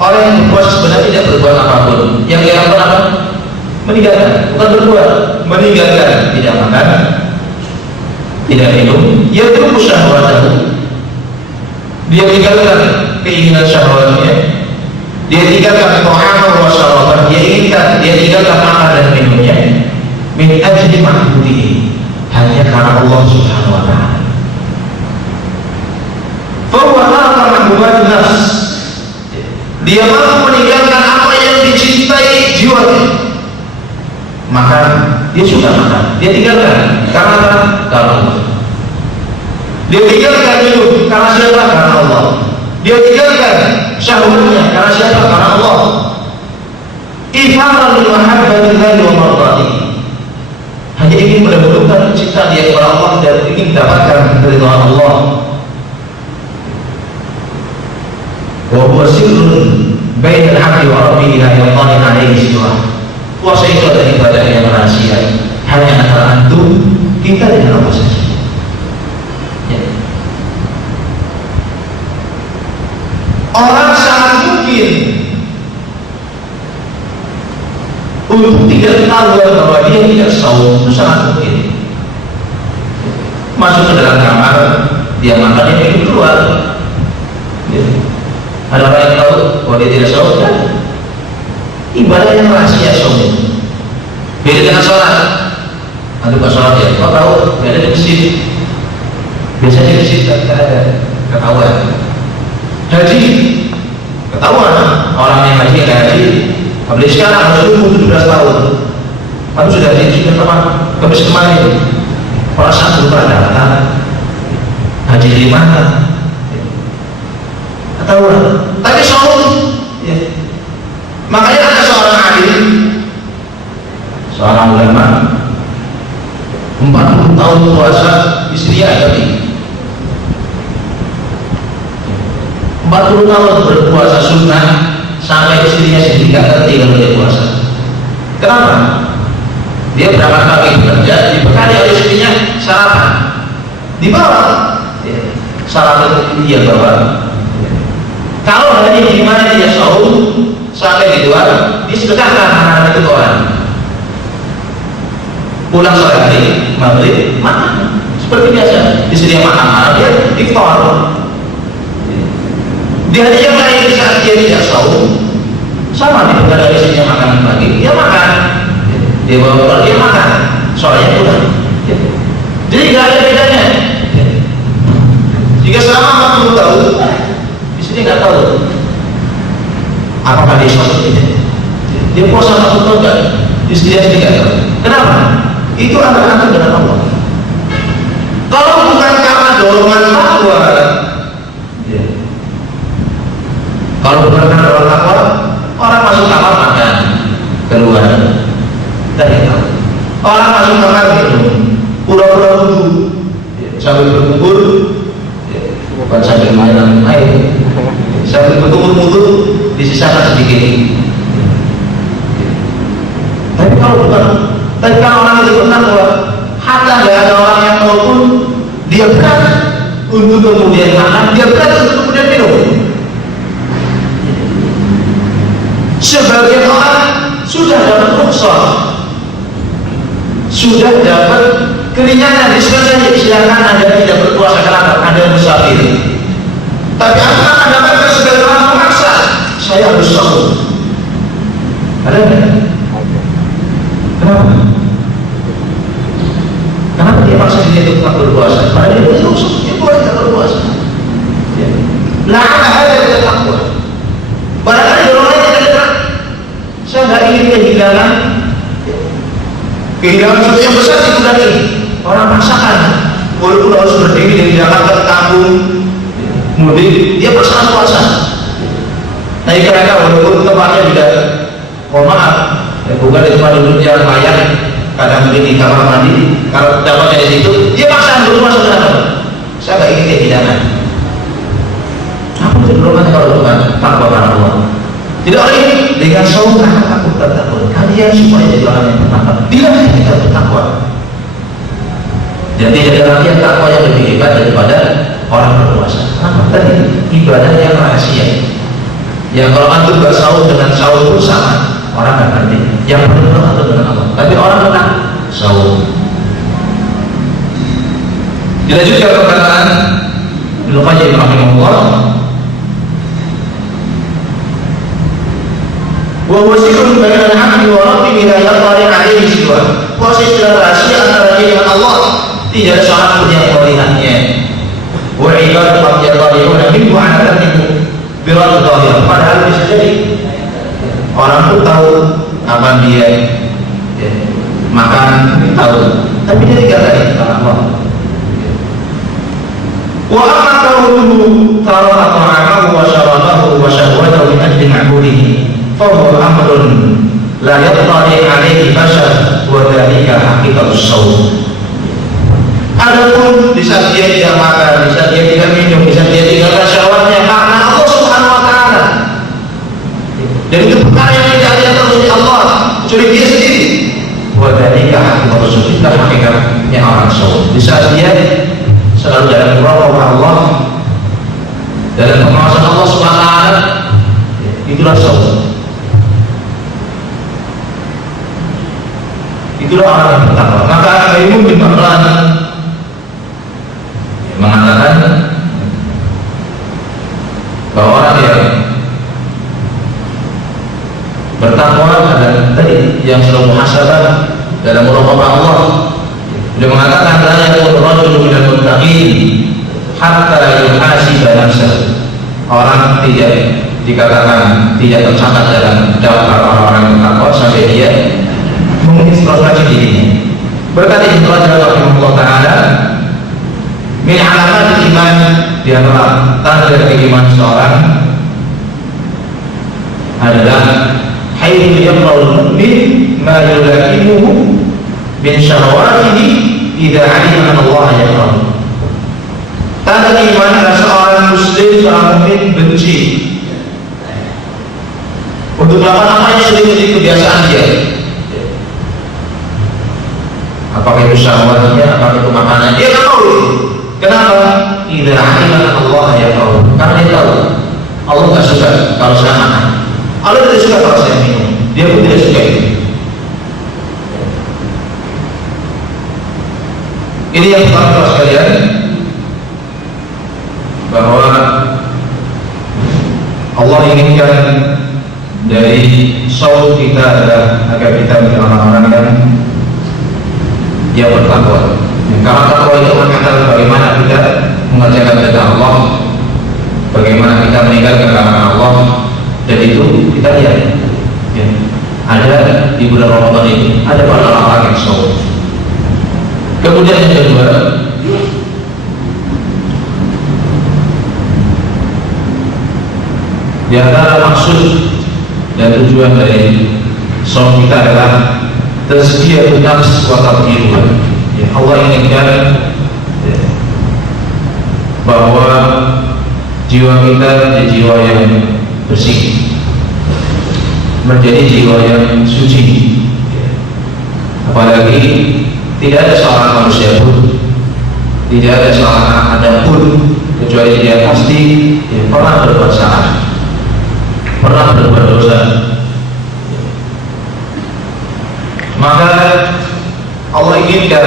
Orang yang berpuasa sebenarnya tidak berbuat apapun. Yang dia lakukan apa? Meninggalkan, bukan berbuat. Meninggalkan, tidak makan, tidak minum. Dia terus syahwatnya. Dia tinggalkan keinginan syahwatnya. Dia tinggalkan ta'amahu wa syarabah. Dia tinggalkan makan dan minumnya. Min ajli ma'budihi, hanya karena Allah Subhanahu wa ta'ala. Fa huwa taraka mahbubat nafs. Dia mampu meninggalkan apa yang dicintai jiwanya. Maka dia sudah makan, dia tinggalkan karena apa? Karena Allah. Dia tinggalkan minum karena siapa? Karena Allah. Dia tinggalkan syahwatnya karena siapa? Karena Allah. Ifharan li mahabbatillahi wa mardatihi. Hanya ingin mendahulukan cinta dia kepada Allah dan ingin mendapatkan keridhaan Allah. Wa huwa sirrun bainal 'abdi wa rabbih la yaqani 'alaihi siwa. Puasa itu adalah ibadah yang rahasia, hanya antara antum kita dengan Allah saja. Ya. Orang sangat mungkin untuk tidak tahu bahwa dia tidak saum, itu sangat mungkin. Masuk ke dalam kamar, dia makan, dia minum keluar. Ya. Ada orang yang tahu bahwa dia tidak saum, kan? Ibadah yang rahasia saum itu. Beda dengan sholat. Ada bukan sholat ya? Kau tahu? Beda di masjid. Biasanya di masjid tidak ada ketahuan. Haji ketahuan. Orang yang haji tidak haji. Apalagi sekarang harus umur 17 tahun. Kamu sudah haji sudah kapan? Habis kemarin. Perasaan belum pernah datang. Haji di mana? Ketahuan. Tapi saum. Ya. Makanya ada seorang alim, seorang ulama, 40 tahun puasa, istrinya Arabi. 40 tahun berpuasa sunnah, sampai istrinya sendiri tidak ngerti kalau dia puasa. Kenapa? Dia berangkat pagi bekerja, dibekali oleh istrinya sarapan, dibawa, ya. Sarapan dia bawa. Kalau hanya di mana dia saum, sampai di luar, disedekahkan anak-anak itu orang. Pulang sore hari, maghrib, makan seperti biasa. Disediakan makan malam, dia iftar. Di hari yang lain saat dia tidak saum, sama di negara istrinya makanan pagi, dia makan. Dia bawa pulang, dia makan. Sorenya pulang. Jadi nggak ada bedanya. Jika selama 40 tahun, istrinya nggak tahu apakah dia saum tidak. Dia puasa 40 tahun kan, istrinya sendiri nggak tahu. Kenapa? Itu antara dengan Allah. Kalau bukan karena dorongan takwa, ya. Kalau bukan karena dorongan takwa, orang masuk kamar makan, keluar dari tahu. Orang masuk kamar minum, pura-pura wudu, ya. Sambil berkumpul, ya. Bukan sambil main, sambil berkumpul-kumpul, disisakan sedikit. Tapi kalau bukan, tapi kalau orang itu bertakwa, hatta tidak ada orang yang tahu pun dia berat untuk kemudian makan, dia berat untuk kemudian minum. Sebagian orang sudah dapat rukhsah, sudah dapat keringanan, disebutnya silakan Anda tidak berpuasa karena Anda musafir. Tapi akan mendapatkan sebagian orang memaksa, saya harus saum. Ada nggak? Kenapa? Kenapa dia maksa dia itu tetap berpuasa? Padahal dia rusak, dia boleh tak berpuasa. Nah, ada yang takwa. Barangkali dorongannya tidak. Saya nggak ingin kehilangan sesuatu yang besar itu tadi. Orang paksakan, walaupun harus berdiri dari Jakarta ke kampung, mudik, dia paksakan puasa. Nah, mereka walaupun tempatnya juga, mohon maaf, ya, bukan di tempat duduk yang layak, kadang di kamar mandi, kalau dapat dari situ, dia paksa berpuasa. Kenapa? Saya nggak ingin kehilangan. Apa cenderungannya kalau bukan takwa kepada Allah. Tidak oleh dengan saum takut bertakwa. Kalian supaya jadi orang yang bertakwa. Dilatih kita bertakwa. Dan tidak ada lagi yang takwa yang lebih hebat daripada orang berpuasa. Kenapa? Tadi ibadah yang rahasia. Yang kalau antum bersaum dengan saum pun sama, orang nggak ngerti. Yang benar antum dengan Allah. Tapi orang menang saum. Dilanjutkan perkataan Ibnu Qayyim rahimahullah, wa huwa sirrun bainal 'abdi wa rabbihi la yaqari 'alaihi siwa. Puasa adalah rahasia antara dia dengan Allah, tidak ada seorang pun yang melihatnya. Wa ibadu qad yaqaruna minhu 'ala tarkihi bi radhihi. Padahal bisa jadi orang pun tahu apa dia makan, tahu, tapi dia tidak tahu tentang Allah. Wa amma qawluhu taraka ta'amahu wa syarabahu wa syahwatahu min ajli ma'budihi fa huwa amrun la yattali 'alaihi bashar wa dhalika haqiqatus shaum. Adapun di saat dia tidak makan, di saat dia tidak minum, di saat dia tinggalkan syahwatnya karena Allah Subhanahu wa taala. Dan itu perkara yang tidak ada terus di Allah, kecuali dia sendiri. Wa dhalika haqiqatus shaum. Itu hakikatnya orang shaum. Di saat dia selalu dalam muraqabah Allah, dalam pengawasan Allah Subhanahu wa taala, itulah saum. Itulah orang yang bertakwa. Maka Maimun bin Mahlan mengatakan bahwa orang yang bertakwa adalah tadi yang selalu muhasabah dalam muraqabah Allah. Dia mengatakan la yakunu rajulun minal muttaqin hatta yuhasiba nafsahu. Orang tidak dikatakan tidak tercatat dalam daftar orang-orang yang bertakwa sampai dia mengintrospeksi dirinya. Berkata Ibnu Rajab rahimahullah taala, min alamat iman, di antara tanda keimanan seorang adalah hayyu yaqra'ul mu'min ma yulaqimuhu bin syahwatihi idza 'alima Allah yaqra'u. Tanda keimanan adalah seorang muslim, seorang mukmin benci untuk melakukan apa yang sudah menjadi kebiasaan dia. Apakah itu syahwatnya, apakah itu makanan, dia tak tahu itu. Kenapa? Idza 'alima Allah yaqra'u. Karena dia tahu Allah tidak suka kalau saya makan, Allah tidak suka kalau saya minum, dia pun tidak suka itu. Ini yang pertama sekalian, bahwa Allah inginkan dari saum kita adalah agar kita menjadi orang-orang yang bertakwa. Karena takwa itu mengatakan bagaimana kita mengerjakan perintah Allah, bagaimana kita meninggalkan larangan Allah, dan itu kita lihat ya, ada di bulan Ramadan ini ada pada orang yang saum. Kemudian yang kedua, di antara maksud dan tujuan dari saum kita adalah tazkiyatun nafs wa tathiruha. Ya, Allah inginkan ya, bahwa jiwa kita menjadi jiwa yang bersih, menjadi jiwa yang suci. Ya. Apalagi tidak ada seorang manusia pun, tidak ada seorang anak Adam pun, kecuali dia pasti ya, pernah berbuat salah, pernah berbuat dosa. Maka Allah inginkan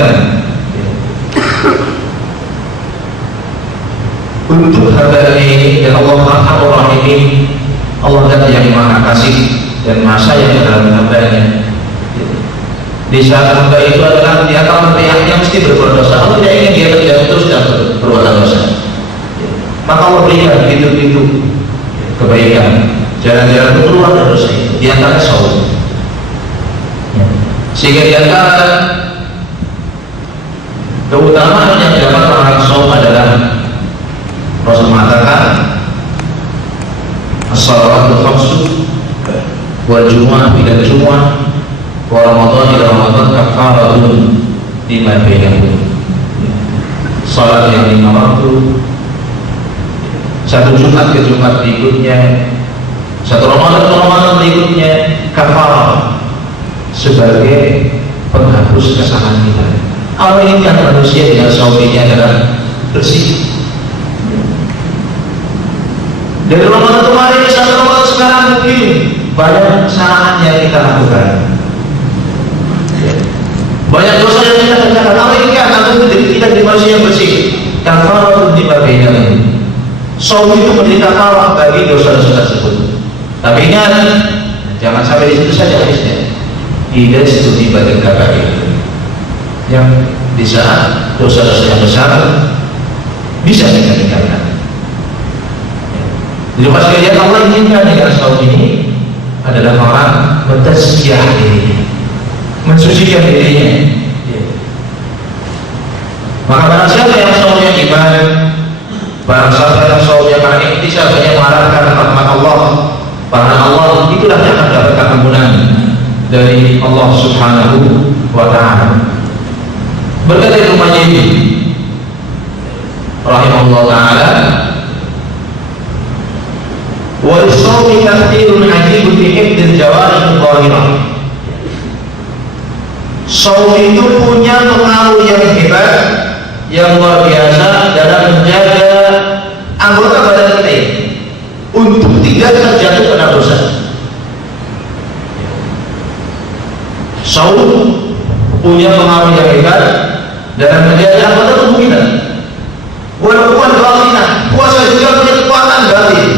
untuk hamba ini, dan Allah Arhamur Rahimin, Allah dan yang Maha Kasih dan Maha Sayang dalam hambanya. Di saat hamba itu adalah di antara yang mesti berbuat dosa, Allah tidak ingin dia terus dan berbuat dosa. Maka Allah berikan pintu-pintu kebaikan, jalan-jalan keluar dari dosa itu, di antara saum. Sehingga di antara keutamaan yang didapat orang saum adalah Rasul mengatakan as-salawatul khamsu wal jumu'ah ila jumu'ah wa Ramadan ila Ramadan kafaratun lima bainahum. Salat yang 5 waktu satu Jumat ke Jumat berikutnya, satu Ramadan ke Ramadan berikutnya, kafarah sebagai penghapus kesalahan kita. Allah inginkan manusia dengan saumnya adalah bersih. Dari Ramadan kemarin sampai Ramadan sekarang mungkin banyak kesalahan yang kita lakukan, banyak dosa yang kita kerjakan. Allah inginkan agar kita jadi manusia yang bersih. Kafaratun lima bainahum. Saum itu menjadi kafarah bagi dosa-dosa tersebut. Tapi ingat, jangan sampai di situ saja hadisnya. Tidak situ tiba terkabair. Yang di saat dosa-dosa yang besar bisa kita tinggalkan. Jadi pas kalian Allah inginkan dengan saum ini adalah orang mentazkiyah dirinya, mensucikan dirinya. Maka barang siapa yang saumnya iman, barang siapa yang saumnya karena iktisab, yang mengharapkan rahmat Allah, para Allah, itulah yang akan mendapatkan ampunan dari Allah Subhanahu wa Ta'ala. Berkata Ibnu Majid rahimahullah ta'ala, wa as-sawmi kathirun ajibun fi hifdzil jawarih adh-dhahirah. Saum itu punya pengaruh yang hebat, yang luar biasa dalam menjaga anggota badan kita ini untuk tidak terjatuh pada dosa. Saum punya pengaruh yang hebat dalam menjaga anggota tubuh kita. Walaupun batinah, puasa juga punya kekuatan batin.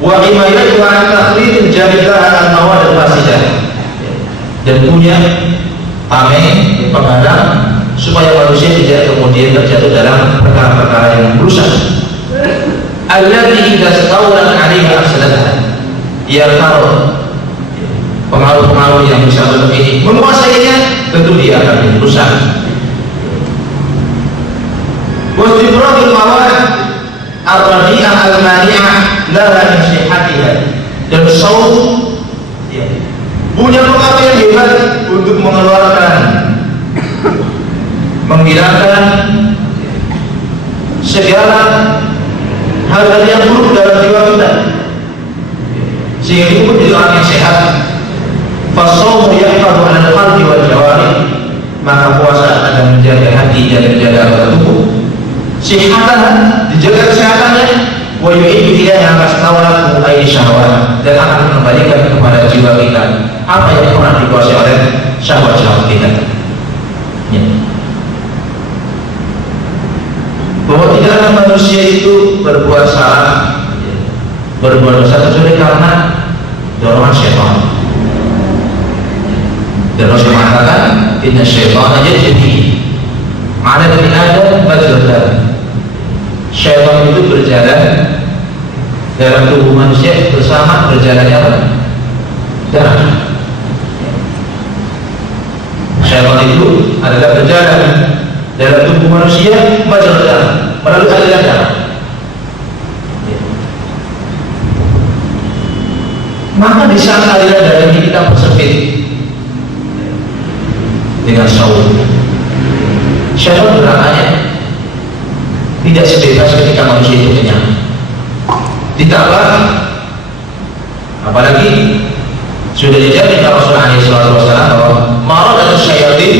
Wa himayatu an takhlidil jamilah al-mawad al-fasidah, dan punya tameng penghalang supaya manusia tidak kemudian terjatuh dalam perkara-perkara yang rusak. Alladzi idza stawlat 'alaihi afsadatha, yang kalau pengaruh-pengaruh yang bisa ini menguasainya, tentu dia akan rusak. Wastifradul mawad ar-radi'ah al-mani'ah la min sihhatiha, dan saum punya pengaruh yang hebat untuk mengeluarkan, menghilangkan segala hal-hal yang buruk dalam jiwa kita, sehingga itu menjadi orang yang sehat. Fasawmu yahfadhu 'ala al-qalbi wal jawarih, maka puasa akan menjaga hati dan menjaga anggota tubuh. Sihatan, dijaga kesehatannya. Wa yu'idu ilaiha masnawatu ayyi syahwat, dan akan mengembalikan kepada jiwa kita apa yang pernah dikuasai oleh syahwat-syahwat kita. Bahwa tidaklah manusia itu berbuat salah, berbuat dosa kecuali karena dorongan syaitan. Dan Rasul mengatakan, inna syaitana yajri ala bani Adam majratan. Syaitan itu berjalan dalam tubuh manusia bersama berjalannya apa? Darah. Syaitan itu adalah berjalan dalam tubuh manusia majratan, melalui aliran darah. Maka di saat aliran darah ini kita persempit dengan saum, syaitan berangkanya tidak sebebas ketika manusia itu kenyang. Ditambah, apalagi sudah dijamin oleh Rasulullah SAW bahwa maradatus syayatin,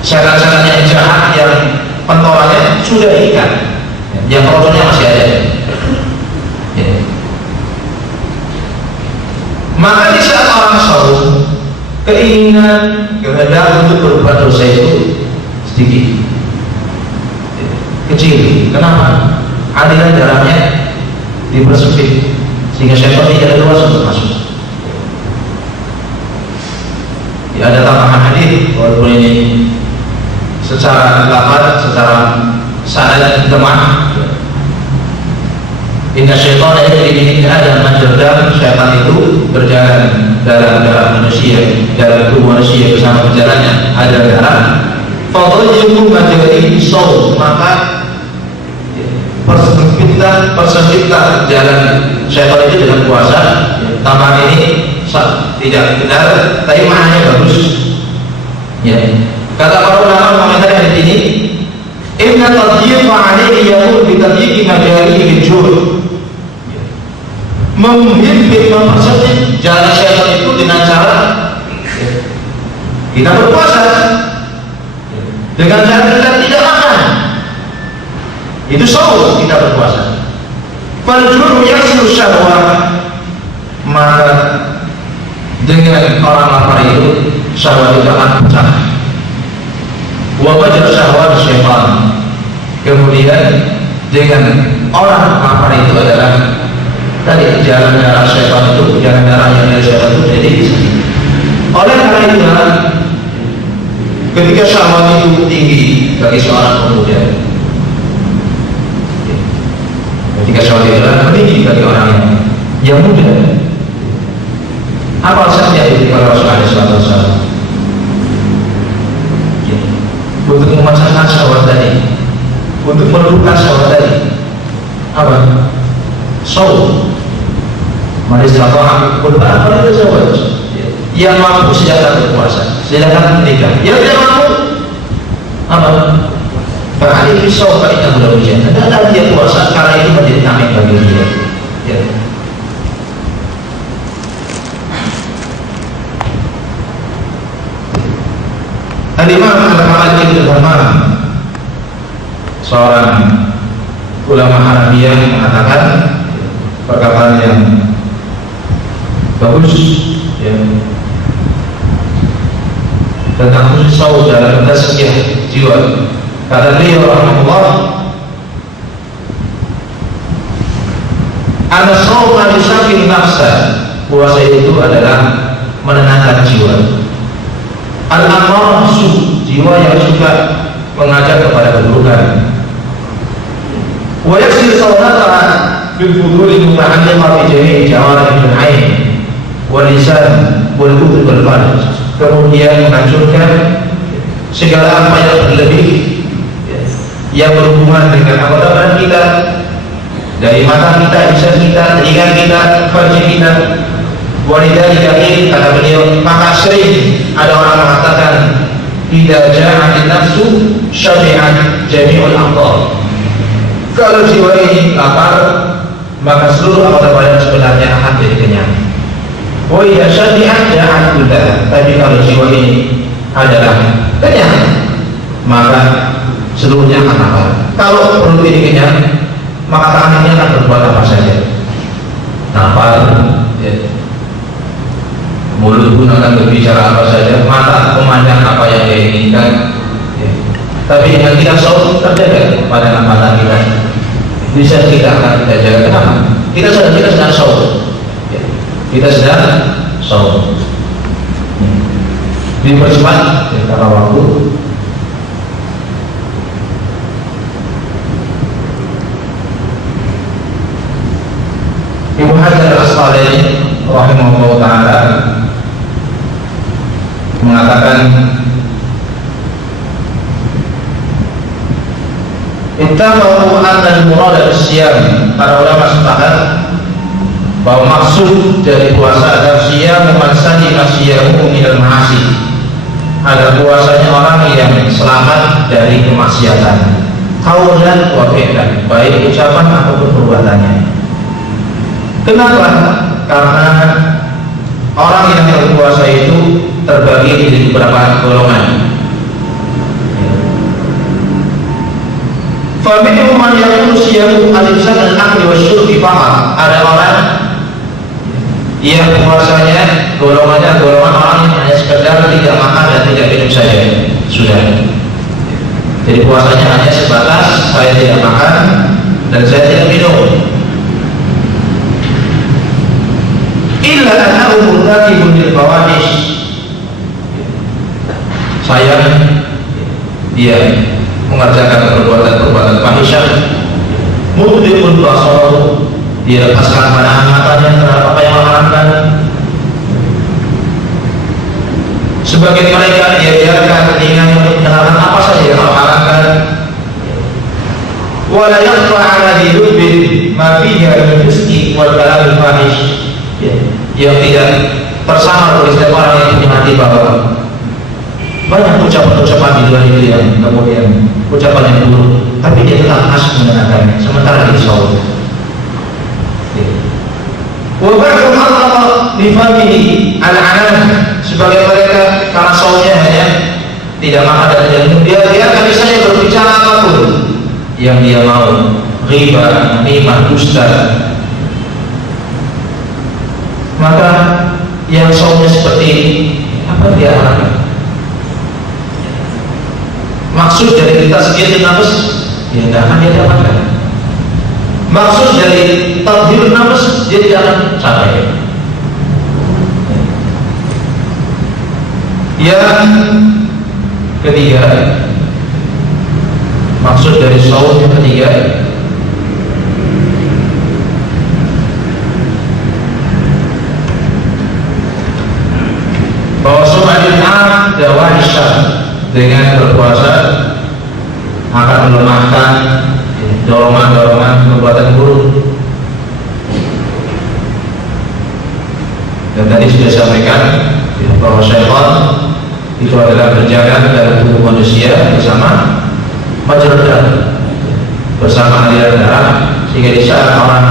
setan-setan yang jahat yang pentolannya sudah diikat, yang rojonya masih ada. Maka di saat orang saum, keinginan, kehendak untuk berbuat dosa itu sedikit, kecil. Kenapa? Aliran darahnya dipersempit sehingga syaitan tidak luas untuk masuk. Ya, ada tambahan hadis walaupun ini secara lafaz, secara sanad lemah. Inna syaitana yajri min Adam majratan, syaitan itu berjalan dalam darah manusia, dalam tubuh manusia bersama berjalannya ada darah. Fadhayyukum majri saum, maka persempitlah jalan syaitan itu dengan puasa. Tambahan ini tidak benar, tapi maknanya bagus. Ya. Kata para ulama mengomentari hadis ini, Inna tadyiqa alaihi yakun bitadyiqi majalihi jur. Memimpin, mempersempit jalan syaitan itu dengan cara kita berpuasa, dengan cara kita tidak makan. Itu saum kita berpuasa. Fal-juru yasiru syahwat, maka dengan orang lapar itu syahwat itu akan pecah. Wa wajah syahwat syaitan. Kemudian dengan orang lapar itu adalah tadi jalan darah syaitan itu, jalan darah yang dari syaitan itu jadi di sini. Oleh karena itu, ketika syahwat itu tinggi bagi seorang pemuda, ketika syahwat itu tinggi bagi orang yang muda, apa saja itu kalau Rasulullah SAW untuk memasangkan syahwat tadi, untuk meredukan syahwat tadi, apa? Saum. Manislah kurban pada zawaj. Yang mampu silakan berpuasa, silakan menikah. Yang tidak mampu, apa? Beralih pisau pada yang sudah ujian. Tidak dia puasa karena itu menjadi tameng bagi dia. Ya. Al-Imam Al-Hamad Ibn Al-Hamad, seorang ulama Hanafiyah, mengatakan perkataan yang bagus ya, tentang khusus saum dalam tazkiyah jiwa. Kata beliau rahimahullah, ana sauma yusafir nafsa, puasa itu adalah menenangkan jiwa. Al-amar su, jiwa yang suka mengajak kepada keburukan. Wa yaksir saunataha bil fuduli muta'alliqa bi jami'i jawarihil ain wal lisan wal udhun wal farj. Kemudian menghancurkan segala apa yang berlebih yang berhubungan dengan anggota badan kita, dari mata kita, lisan kita, telinga kita, farj kita. Walidhalika kata beliau, maka sering ada orang mengatakan idza ja'at nafsu syabi'at jami'ul aqdar. Kalau jiwa ini lapar, maka seluruh anggota badan sebenarnya akan jadi kenyang. Wa idza syabi'at ja'at kullah. Tapi kalau jiwa ini adalah kenyang, maka seluruhnya akan lapar. Kalau perut ini kenyang, maka tangan ini akan berbuat apa saja. Lapar, ya. Mulut pun akan berbicara apa saja, mata memandang apa yang dia inginkan ya. Tapi yang tidak saum terjaga pada mata kita, bisa kita akan kita jaga. Kenapa? Kita sedang saum ya. Kita sedang saum dipercepat ya, karena waktu. Ibnu Hajar Al-Asqalani rahimahullah ta'ala mengatakan ittafaqu anna al-murad bis-siyam. Para ulama sepakat bahwa maksud dari puasa adalah siyam man salima siyamu minal ma'asi, ada puasanya orang yang selamat dari kemaksiatan, qaulan wa fi'lan, baik ucapan ataupun perbuatannya. Kenapa? Karena orang yang berpuasa itu terbagi di beberapa golongan. Faminhum man yaqulu siyamu al-imsak al-akli wasyurbi faqat. Ada orang yang puasanya golongan orang yang hanya sekedar tidak makan dan tidak minum saja sudah. Jadi puasanya hanya sebatas saya tidak makan dan saya tidak minum. Illa annahu murtakibun lil fawahish. Saya dia mengerjakan perbuatan fahisyah, mudhibul basar, dia lepaskan pandangan matanya terhadap apa yang mengharamkan. Sebagian mereka dia biarkan telinganya untuk mendengarkan apa saja yang mengharamkan. Wa la yakhfa 'ala dhilubin ma fihi al-fisqi wal kalam al-fahish. Yang tidak tersamar oleh setiap orang yang punya hati bahwa banyak ucapan-ucapan di luar itu yang kemudian ucapan yang buruk, tapi dia tetap asik mengenakannya, sementara dia saum. Wabahum Allah bifamihi al-anan, sebagai mereka karena saumnya hanya tidak makan dan tidak minum, dia akan misalnya berbicara apapun yang dia mau, riba, namimah, dusta. Maka yang saumnya seperti ini, apa dia harapkan? Maksud dari kita sekian nafas, ya tidak akan dia dapatkan. Maksud dari tadhir nafas, dia tidak akan sampai. Yang ketiga, maksud dari saum yang ketiga, bahwa sum'atul haq dawa isyar, dengan berpuasa akan melemahkan dorongan-dorongan perbuatan buruk. Dan tadi sudah sampaikan bahwa syaitan itu adalah berjalan dalam tubuh manusia bersama majrah darah, bersama aliran darah, sehingga di saat orang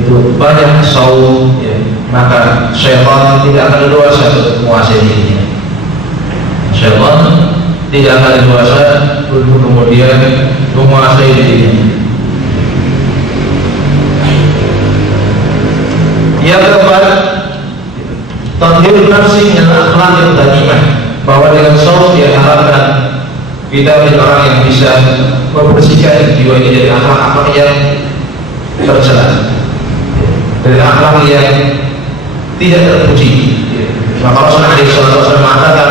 itu banyak saum, maka syaitan tidak akan leluasa untuk menguasai dirinya. Syaitan tidak akan leluasa untuk kemudian menguasai dirinya. Yang keempat, tadhir nafsi min akhlaq al-dhanimah, bahwa dengan saum diharapkan kita menjadi orang yang bisa membersihkan jiwa ini dari akhlak-akhlak yang tercela, dari akhlak yang tidak terpuji. Maka Rasulullah SAW mengatakan,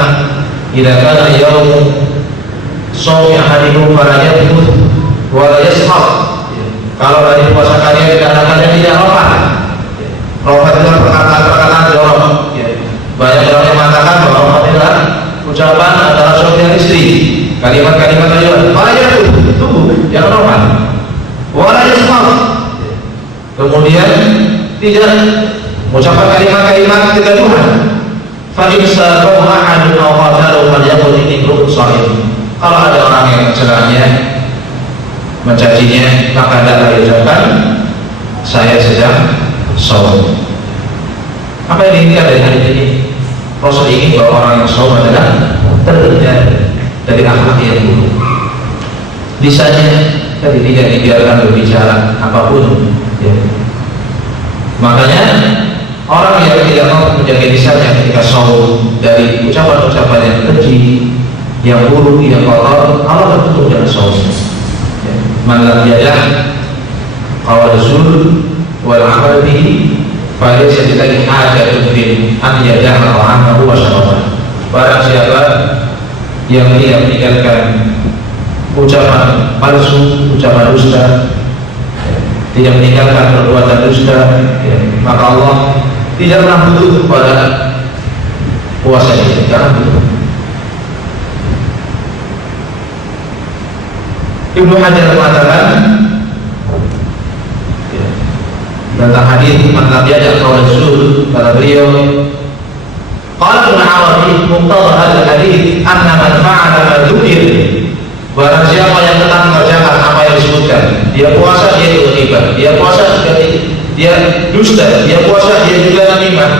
"Idza kana yaum shaumi ahadikum fala yabthut wa la yashhab." Kalau hari puasa kalian tidak rofa. Rofa itu perkataan jorok. Banyak orang yang mengatakan bahwa rofa adalah ucapan antara suami dan istri, kalimat-kalimat tajam. Fala yabthut, tunggu, jangan rofa. Wa la yashhab. Kemudian tidak mengucapkan kalimat-kalimat kegaduhan. Fa'insabahu ahadun aw qatalu falyaqul inni shaim. Kalau ada orang yang mencelanya, mencacinya, maka hendaklah dia ucapkan, saya sedang shaum. Apa yang diinginkan dari hadis ini? Rasul ingin bahwa orang yang shaum adalah terhindar dari akhlak yang buruk. Lisannya tadi tidak dibiarkan berbicara apapun, Makanya orang yang tidak mau menjaga lisannya ketika shaum dari ucapan-ucapan yang keji, yang buruk, yang kotor, Allah tertutup dengan shaum. Man lam yadah qawl zur wal amal bihi fa laysa lillahi hajatun fi an yada'a ta'amahu wa syarabahu. Barang siapa yang tidak meninggalkan ucapan palsu, ucapan dusta, tidak meninggalkan perbuatan dusta, maka Allah tidak pernah butuh kepada puasa ini, jangan butuh. Ibnu Hajar mengatakan tentang hadis man lam yada' qawl zur, kata beliau, qala Ibnu Arabi muqtada hadzal hadis anna man fa'ala ma dzukir, barang siapa yang tetap mengerjakan apa yang disebutkan, dia puasa dia juga riba, dia puasa juga dia dusta, dia puasa dia juga namimah,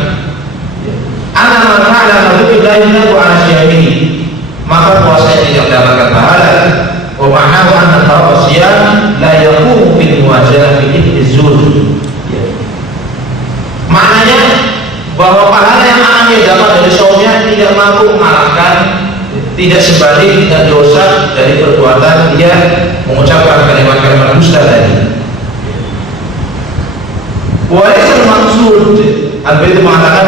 anna man fa'ala ma dzukir la yunqu 'ala siyamihi, maka puasanya tidak mendapatkan pahala. Wa ma'nahu anna tawasiyam la yaqumu fil muwajalah fi idzur. Maknanya bahwa pahala yang akan dia dapat dari saumnya tidak mampu mengalahkan, tidak sebanding dengan dosa dari perbuatan dia mengucapkan kalimat-kalimat dusta tadi. Walaysa maksud, Al-Baitu mengatakan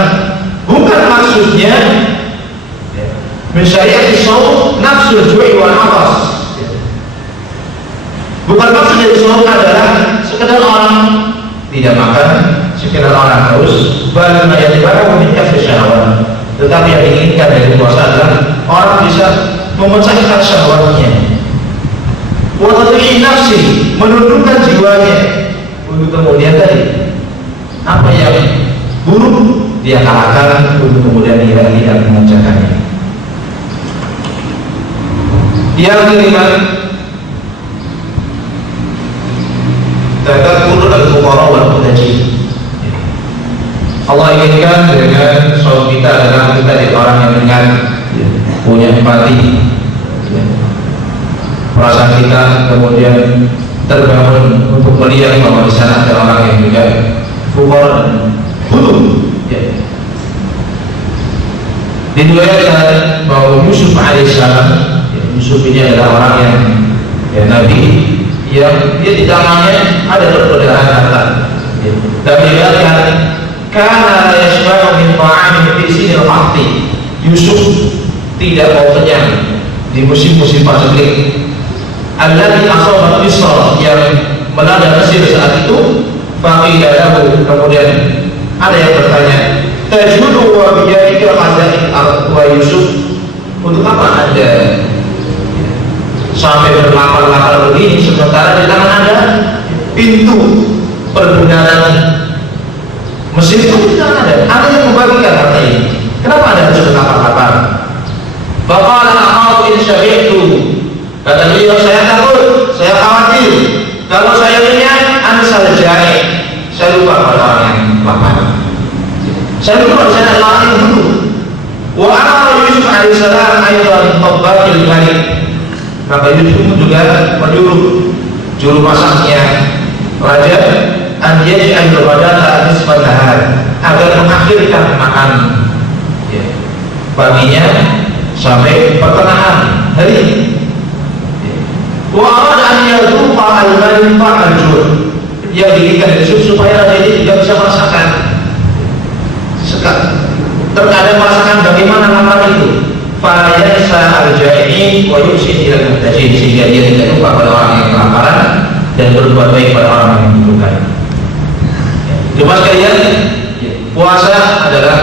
bukan maksudnya min syari'ati shaum nafsul ju'i wal 'atas. Bukan maksud dari saum adalah sekedar orang tidak makan, sekedar orang haus, bal ma yatba'u min kaffi syahwat. Tetapi yang diinginkan dari puasa adalah orang bisa memecahkan syahwatnya, wa tadhi nafsi, menundukkan jiwanya, untuk kemudian tadi apa yang buruk dia kalahkan, untuk kemudian dia tidak mengerjakannya. Yang kelima, tadzakkuru al-fuqara wal muhtajin. Allah inginkan dengan saum kita adalah kita jadi orang yang ringan, punya empati, perasaan kita kemudian terbangun untuk melihat bahwa di sana ada orang yang juga fuqara dan butuh. Diriwayatkan bahwa Yusuf alaihissalam, Yusuf ini adalah orang yang nabi yang dia di tangannya ada berpelihara harta. Dan diriwayatkan karena yashba'u min ta'amin fi sinil qahti. Yusuf tidak mau kenyang di musim-musim pasaklik. Alladzi asaba Misr, yang melanda Mesir saat itu. Faqila lahu, kemudian ada yang bertanya, tajudu wa biyadika qadain wa Yusuf, untuk apa Anda sampai berlapar-lapar begini sementara di tangan Anda pintu pergudangan Mesir itu di tangan Anda yang membagikan harta ini. Kenapa Anda harus berlapar-lapar? Faqala aqaw in syabi'tu, kata beliau, saya takut, saya khawatir kalau saya kenyang Anda salah jahit, saya lupa pada orang yang lapar, saya lupa saya adalah orang yang butuh. Wa amara Yusuf alaihissalam aydan tabbaqil malik, maka Yusuf juga menyuruh juru masaknya raja an yaj'al ghadata nisfan nahar, agar mengakhirkan makan paginya sampai pertengahan hari. Wa arada an yadhuqa al-malik al-jur, yang diinginkan Yusuf supaya raja ini tidak bisa merasakan terkadang merasakan bagaimana lapar itu. Fayansa al-ja'in wa yusin ila al-muhtajin, sehingga dia tidak lupa pada orang yang kelaparan dan berbuat baik pada orang yang membutuhkan. Cuma sekalian, puasa adalah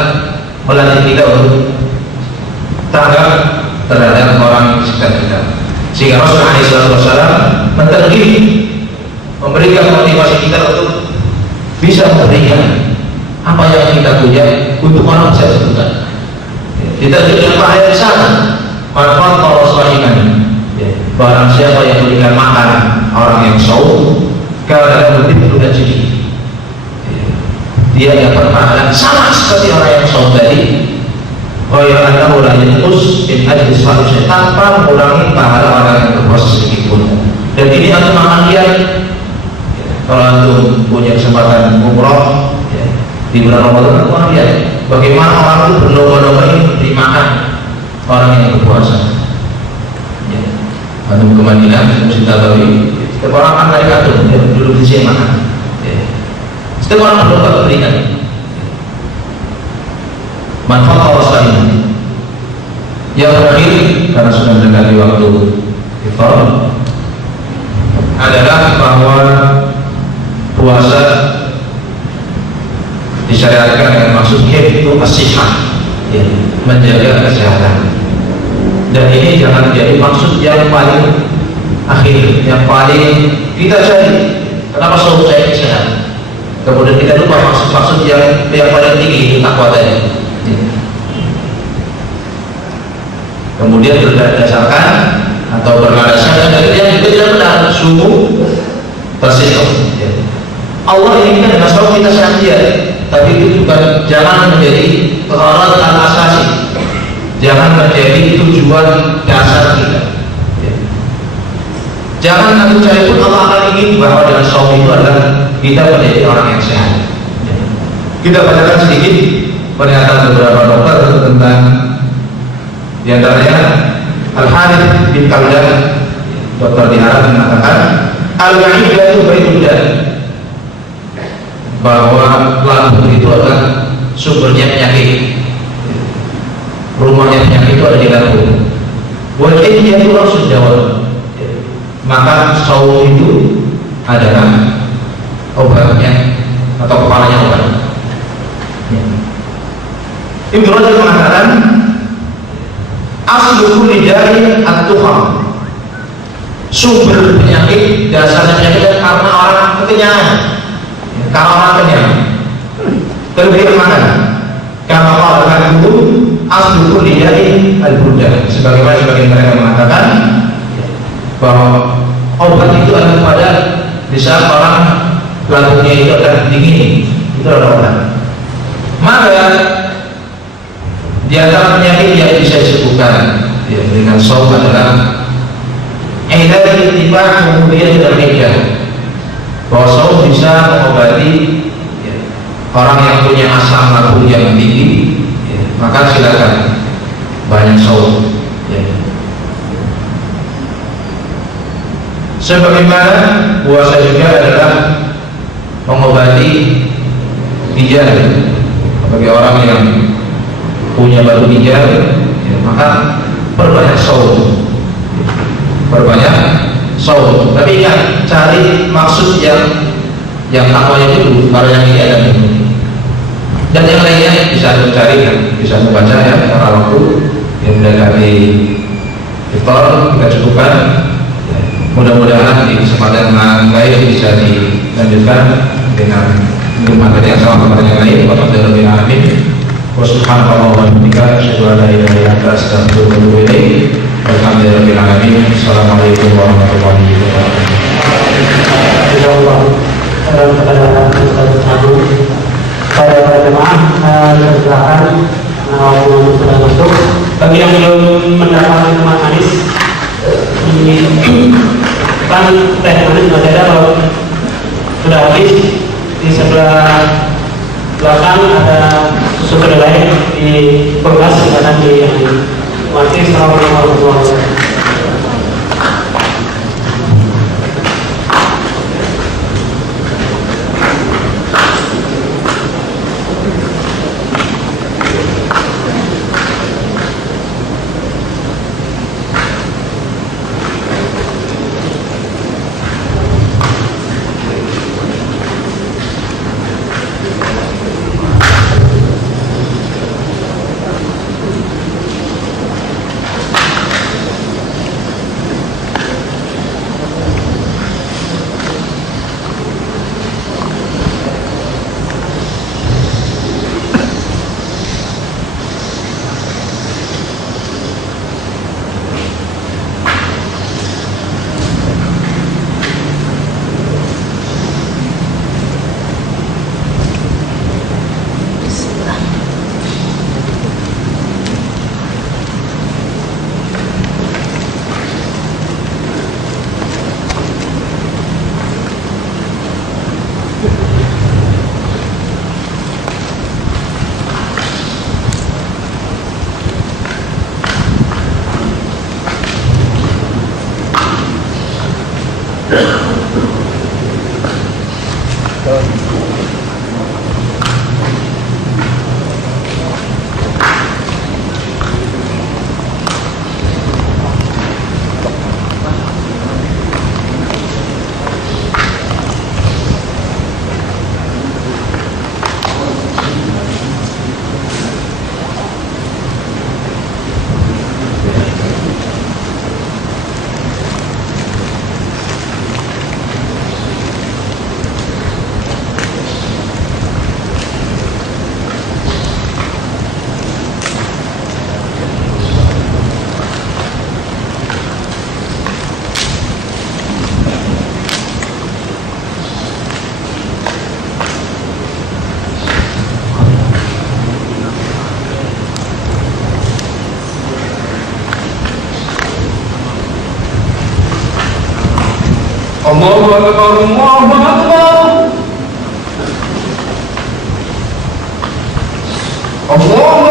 melatih kita untuk tanggap terhadap orang sekitar kita. Sehingga Rasulullah SAW mentergib, memberikan motivasi kita untuk bisa memberikan apa yang kita punya untuk orang saya sebutkan. Kita juga bahaya di sana. Manfaat kalau sahihan. Barang siapa yang memberikan makan orang yang saum, kalau lebih perlu dan sedih, dia dapat pahala sama seperti orang yang saum tadi. Qala annahu la yanqus min ajli sawmi, tanpa mengurangi pahala orang yang berpuasa sedikit pun. Dan ini antum akan lihat kalau antum punya kesempatan umrah di bulan Ramadan, antum lihat bagaimana orang itu berlomba-lomba ini memberi makan orang yang berpuasa. Antum ke Madinah, Masjid Nabawi, setiap orang akan naik antum, dia duduk di sini makan. Setiap orang berlomba berikan. Manfaat Allah sekali. Yang terakhir, karena sudah mendekati waktu iftar, adalah bahwa puasa disyariatkan dengan maksud hifdzu as-sihah, menjaga kesehatan. Dan ini jangan menjadi maksud yang paling akhir, yang paling kita cari. Kenapa selalu saya sehat? Kemudian kita lupa maksud-maksud yang paling tinggi, itu takwa tadi. Kemudian berdasarkan atau berlandaskan yang juga tidak benar, sungguh tersinggung. Allah inginkan dengan saum kita sehat, tapi itu bukan, jangan menjadi gharad al-asasi, jangan menjadi tujuan dasar kita. Jangan nanti cari pun Allah akan ingin bahwa dengan saum itu adalah kita menjadi orang yang sehat. Kita bacakan sedikit pernyataan beberapa dokter tentang, diantaranya Al-Harith bin Kaldan, dokter di Arab, mengatakan al-ma'idatu baitun dan, bahwa lambung itu adalah sumbernya penyakit, rumahnya penyakit itu ada di lambung. Wajib dia itu langsung jawab, maka saum itu adalah obatnya atau kepalanya obat. Ibnu Rajab mengatakan aslu kulli da'i at-tukham, sumber penyakit, dasarnya penyakit karena orang kekenyangan. Kalau orang kenyang terlebih makan, kalau orang itu aslu kulli da'i al-burdah, sebagaimana sebagian mereka mengatakan bahwa obat itu ada pada di saat orang lambungnya itu akan dingin, itu adalah obat. Maka di antara penyakit yang bisa disembuhkan ya, dengan saum adalah ilal ittiba' kemudian terhijab, bahwa saum bisa mengobati ya, orang yang punya asam lambung yang tinggi ya, maka silakan banyak saum ya. Sebagaimana puasa juga adalah mengobati ginjal bagi orang yang punya batu ginjal ya, maka perbanyak saum, tapi ingat, cari maksud yang takwanya dulu, baru yang ini ada ini. Dan yang lainnya bisa mencari kan, bisa membaca ya, karena waktu yang mendekati iftar kita cukupkan. Mudah-mudahan di kesempatan yang lain bisa dilanjutkan dengan materi yang sama kepada yang lain. Wassalamualaikum warahmatullahi wabarakatuh. Assalamualaikum warahmatullahi wabarakatuh. Bagi yang belum mendapatkan teman manis, kan teh manis masih ada, kalau sudah habis di sebelah belakang ada susu kedelai di kulkas, silakan di mati. Assalamualaikum warahmatullahi wabarakatuh. Allahu Akbar, Allahu Akbar, Allahu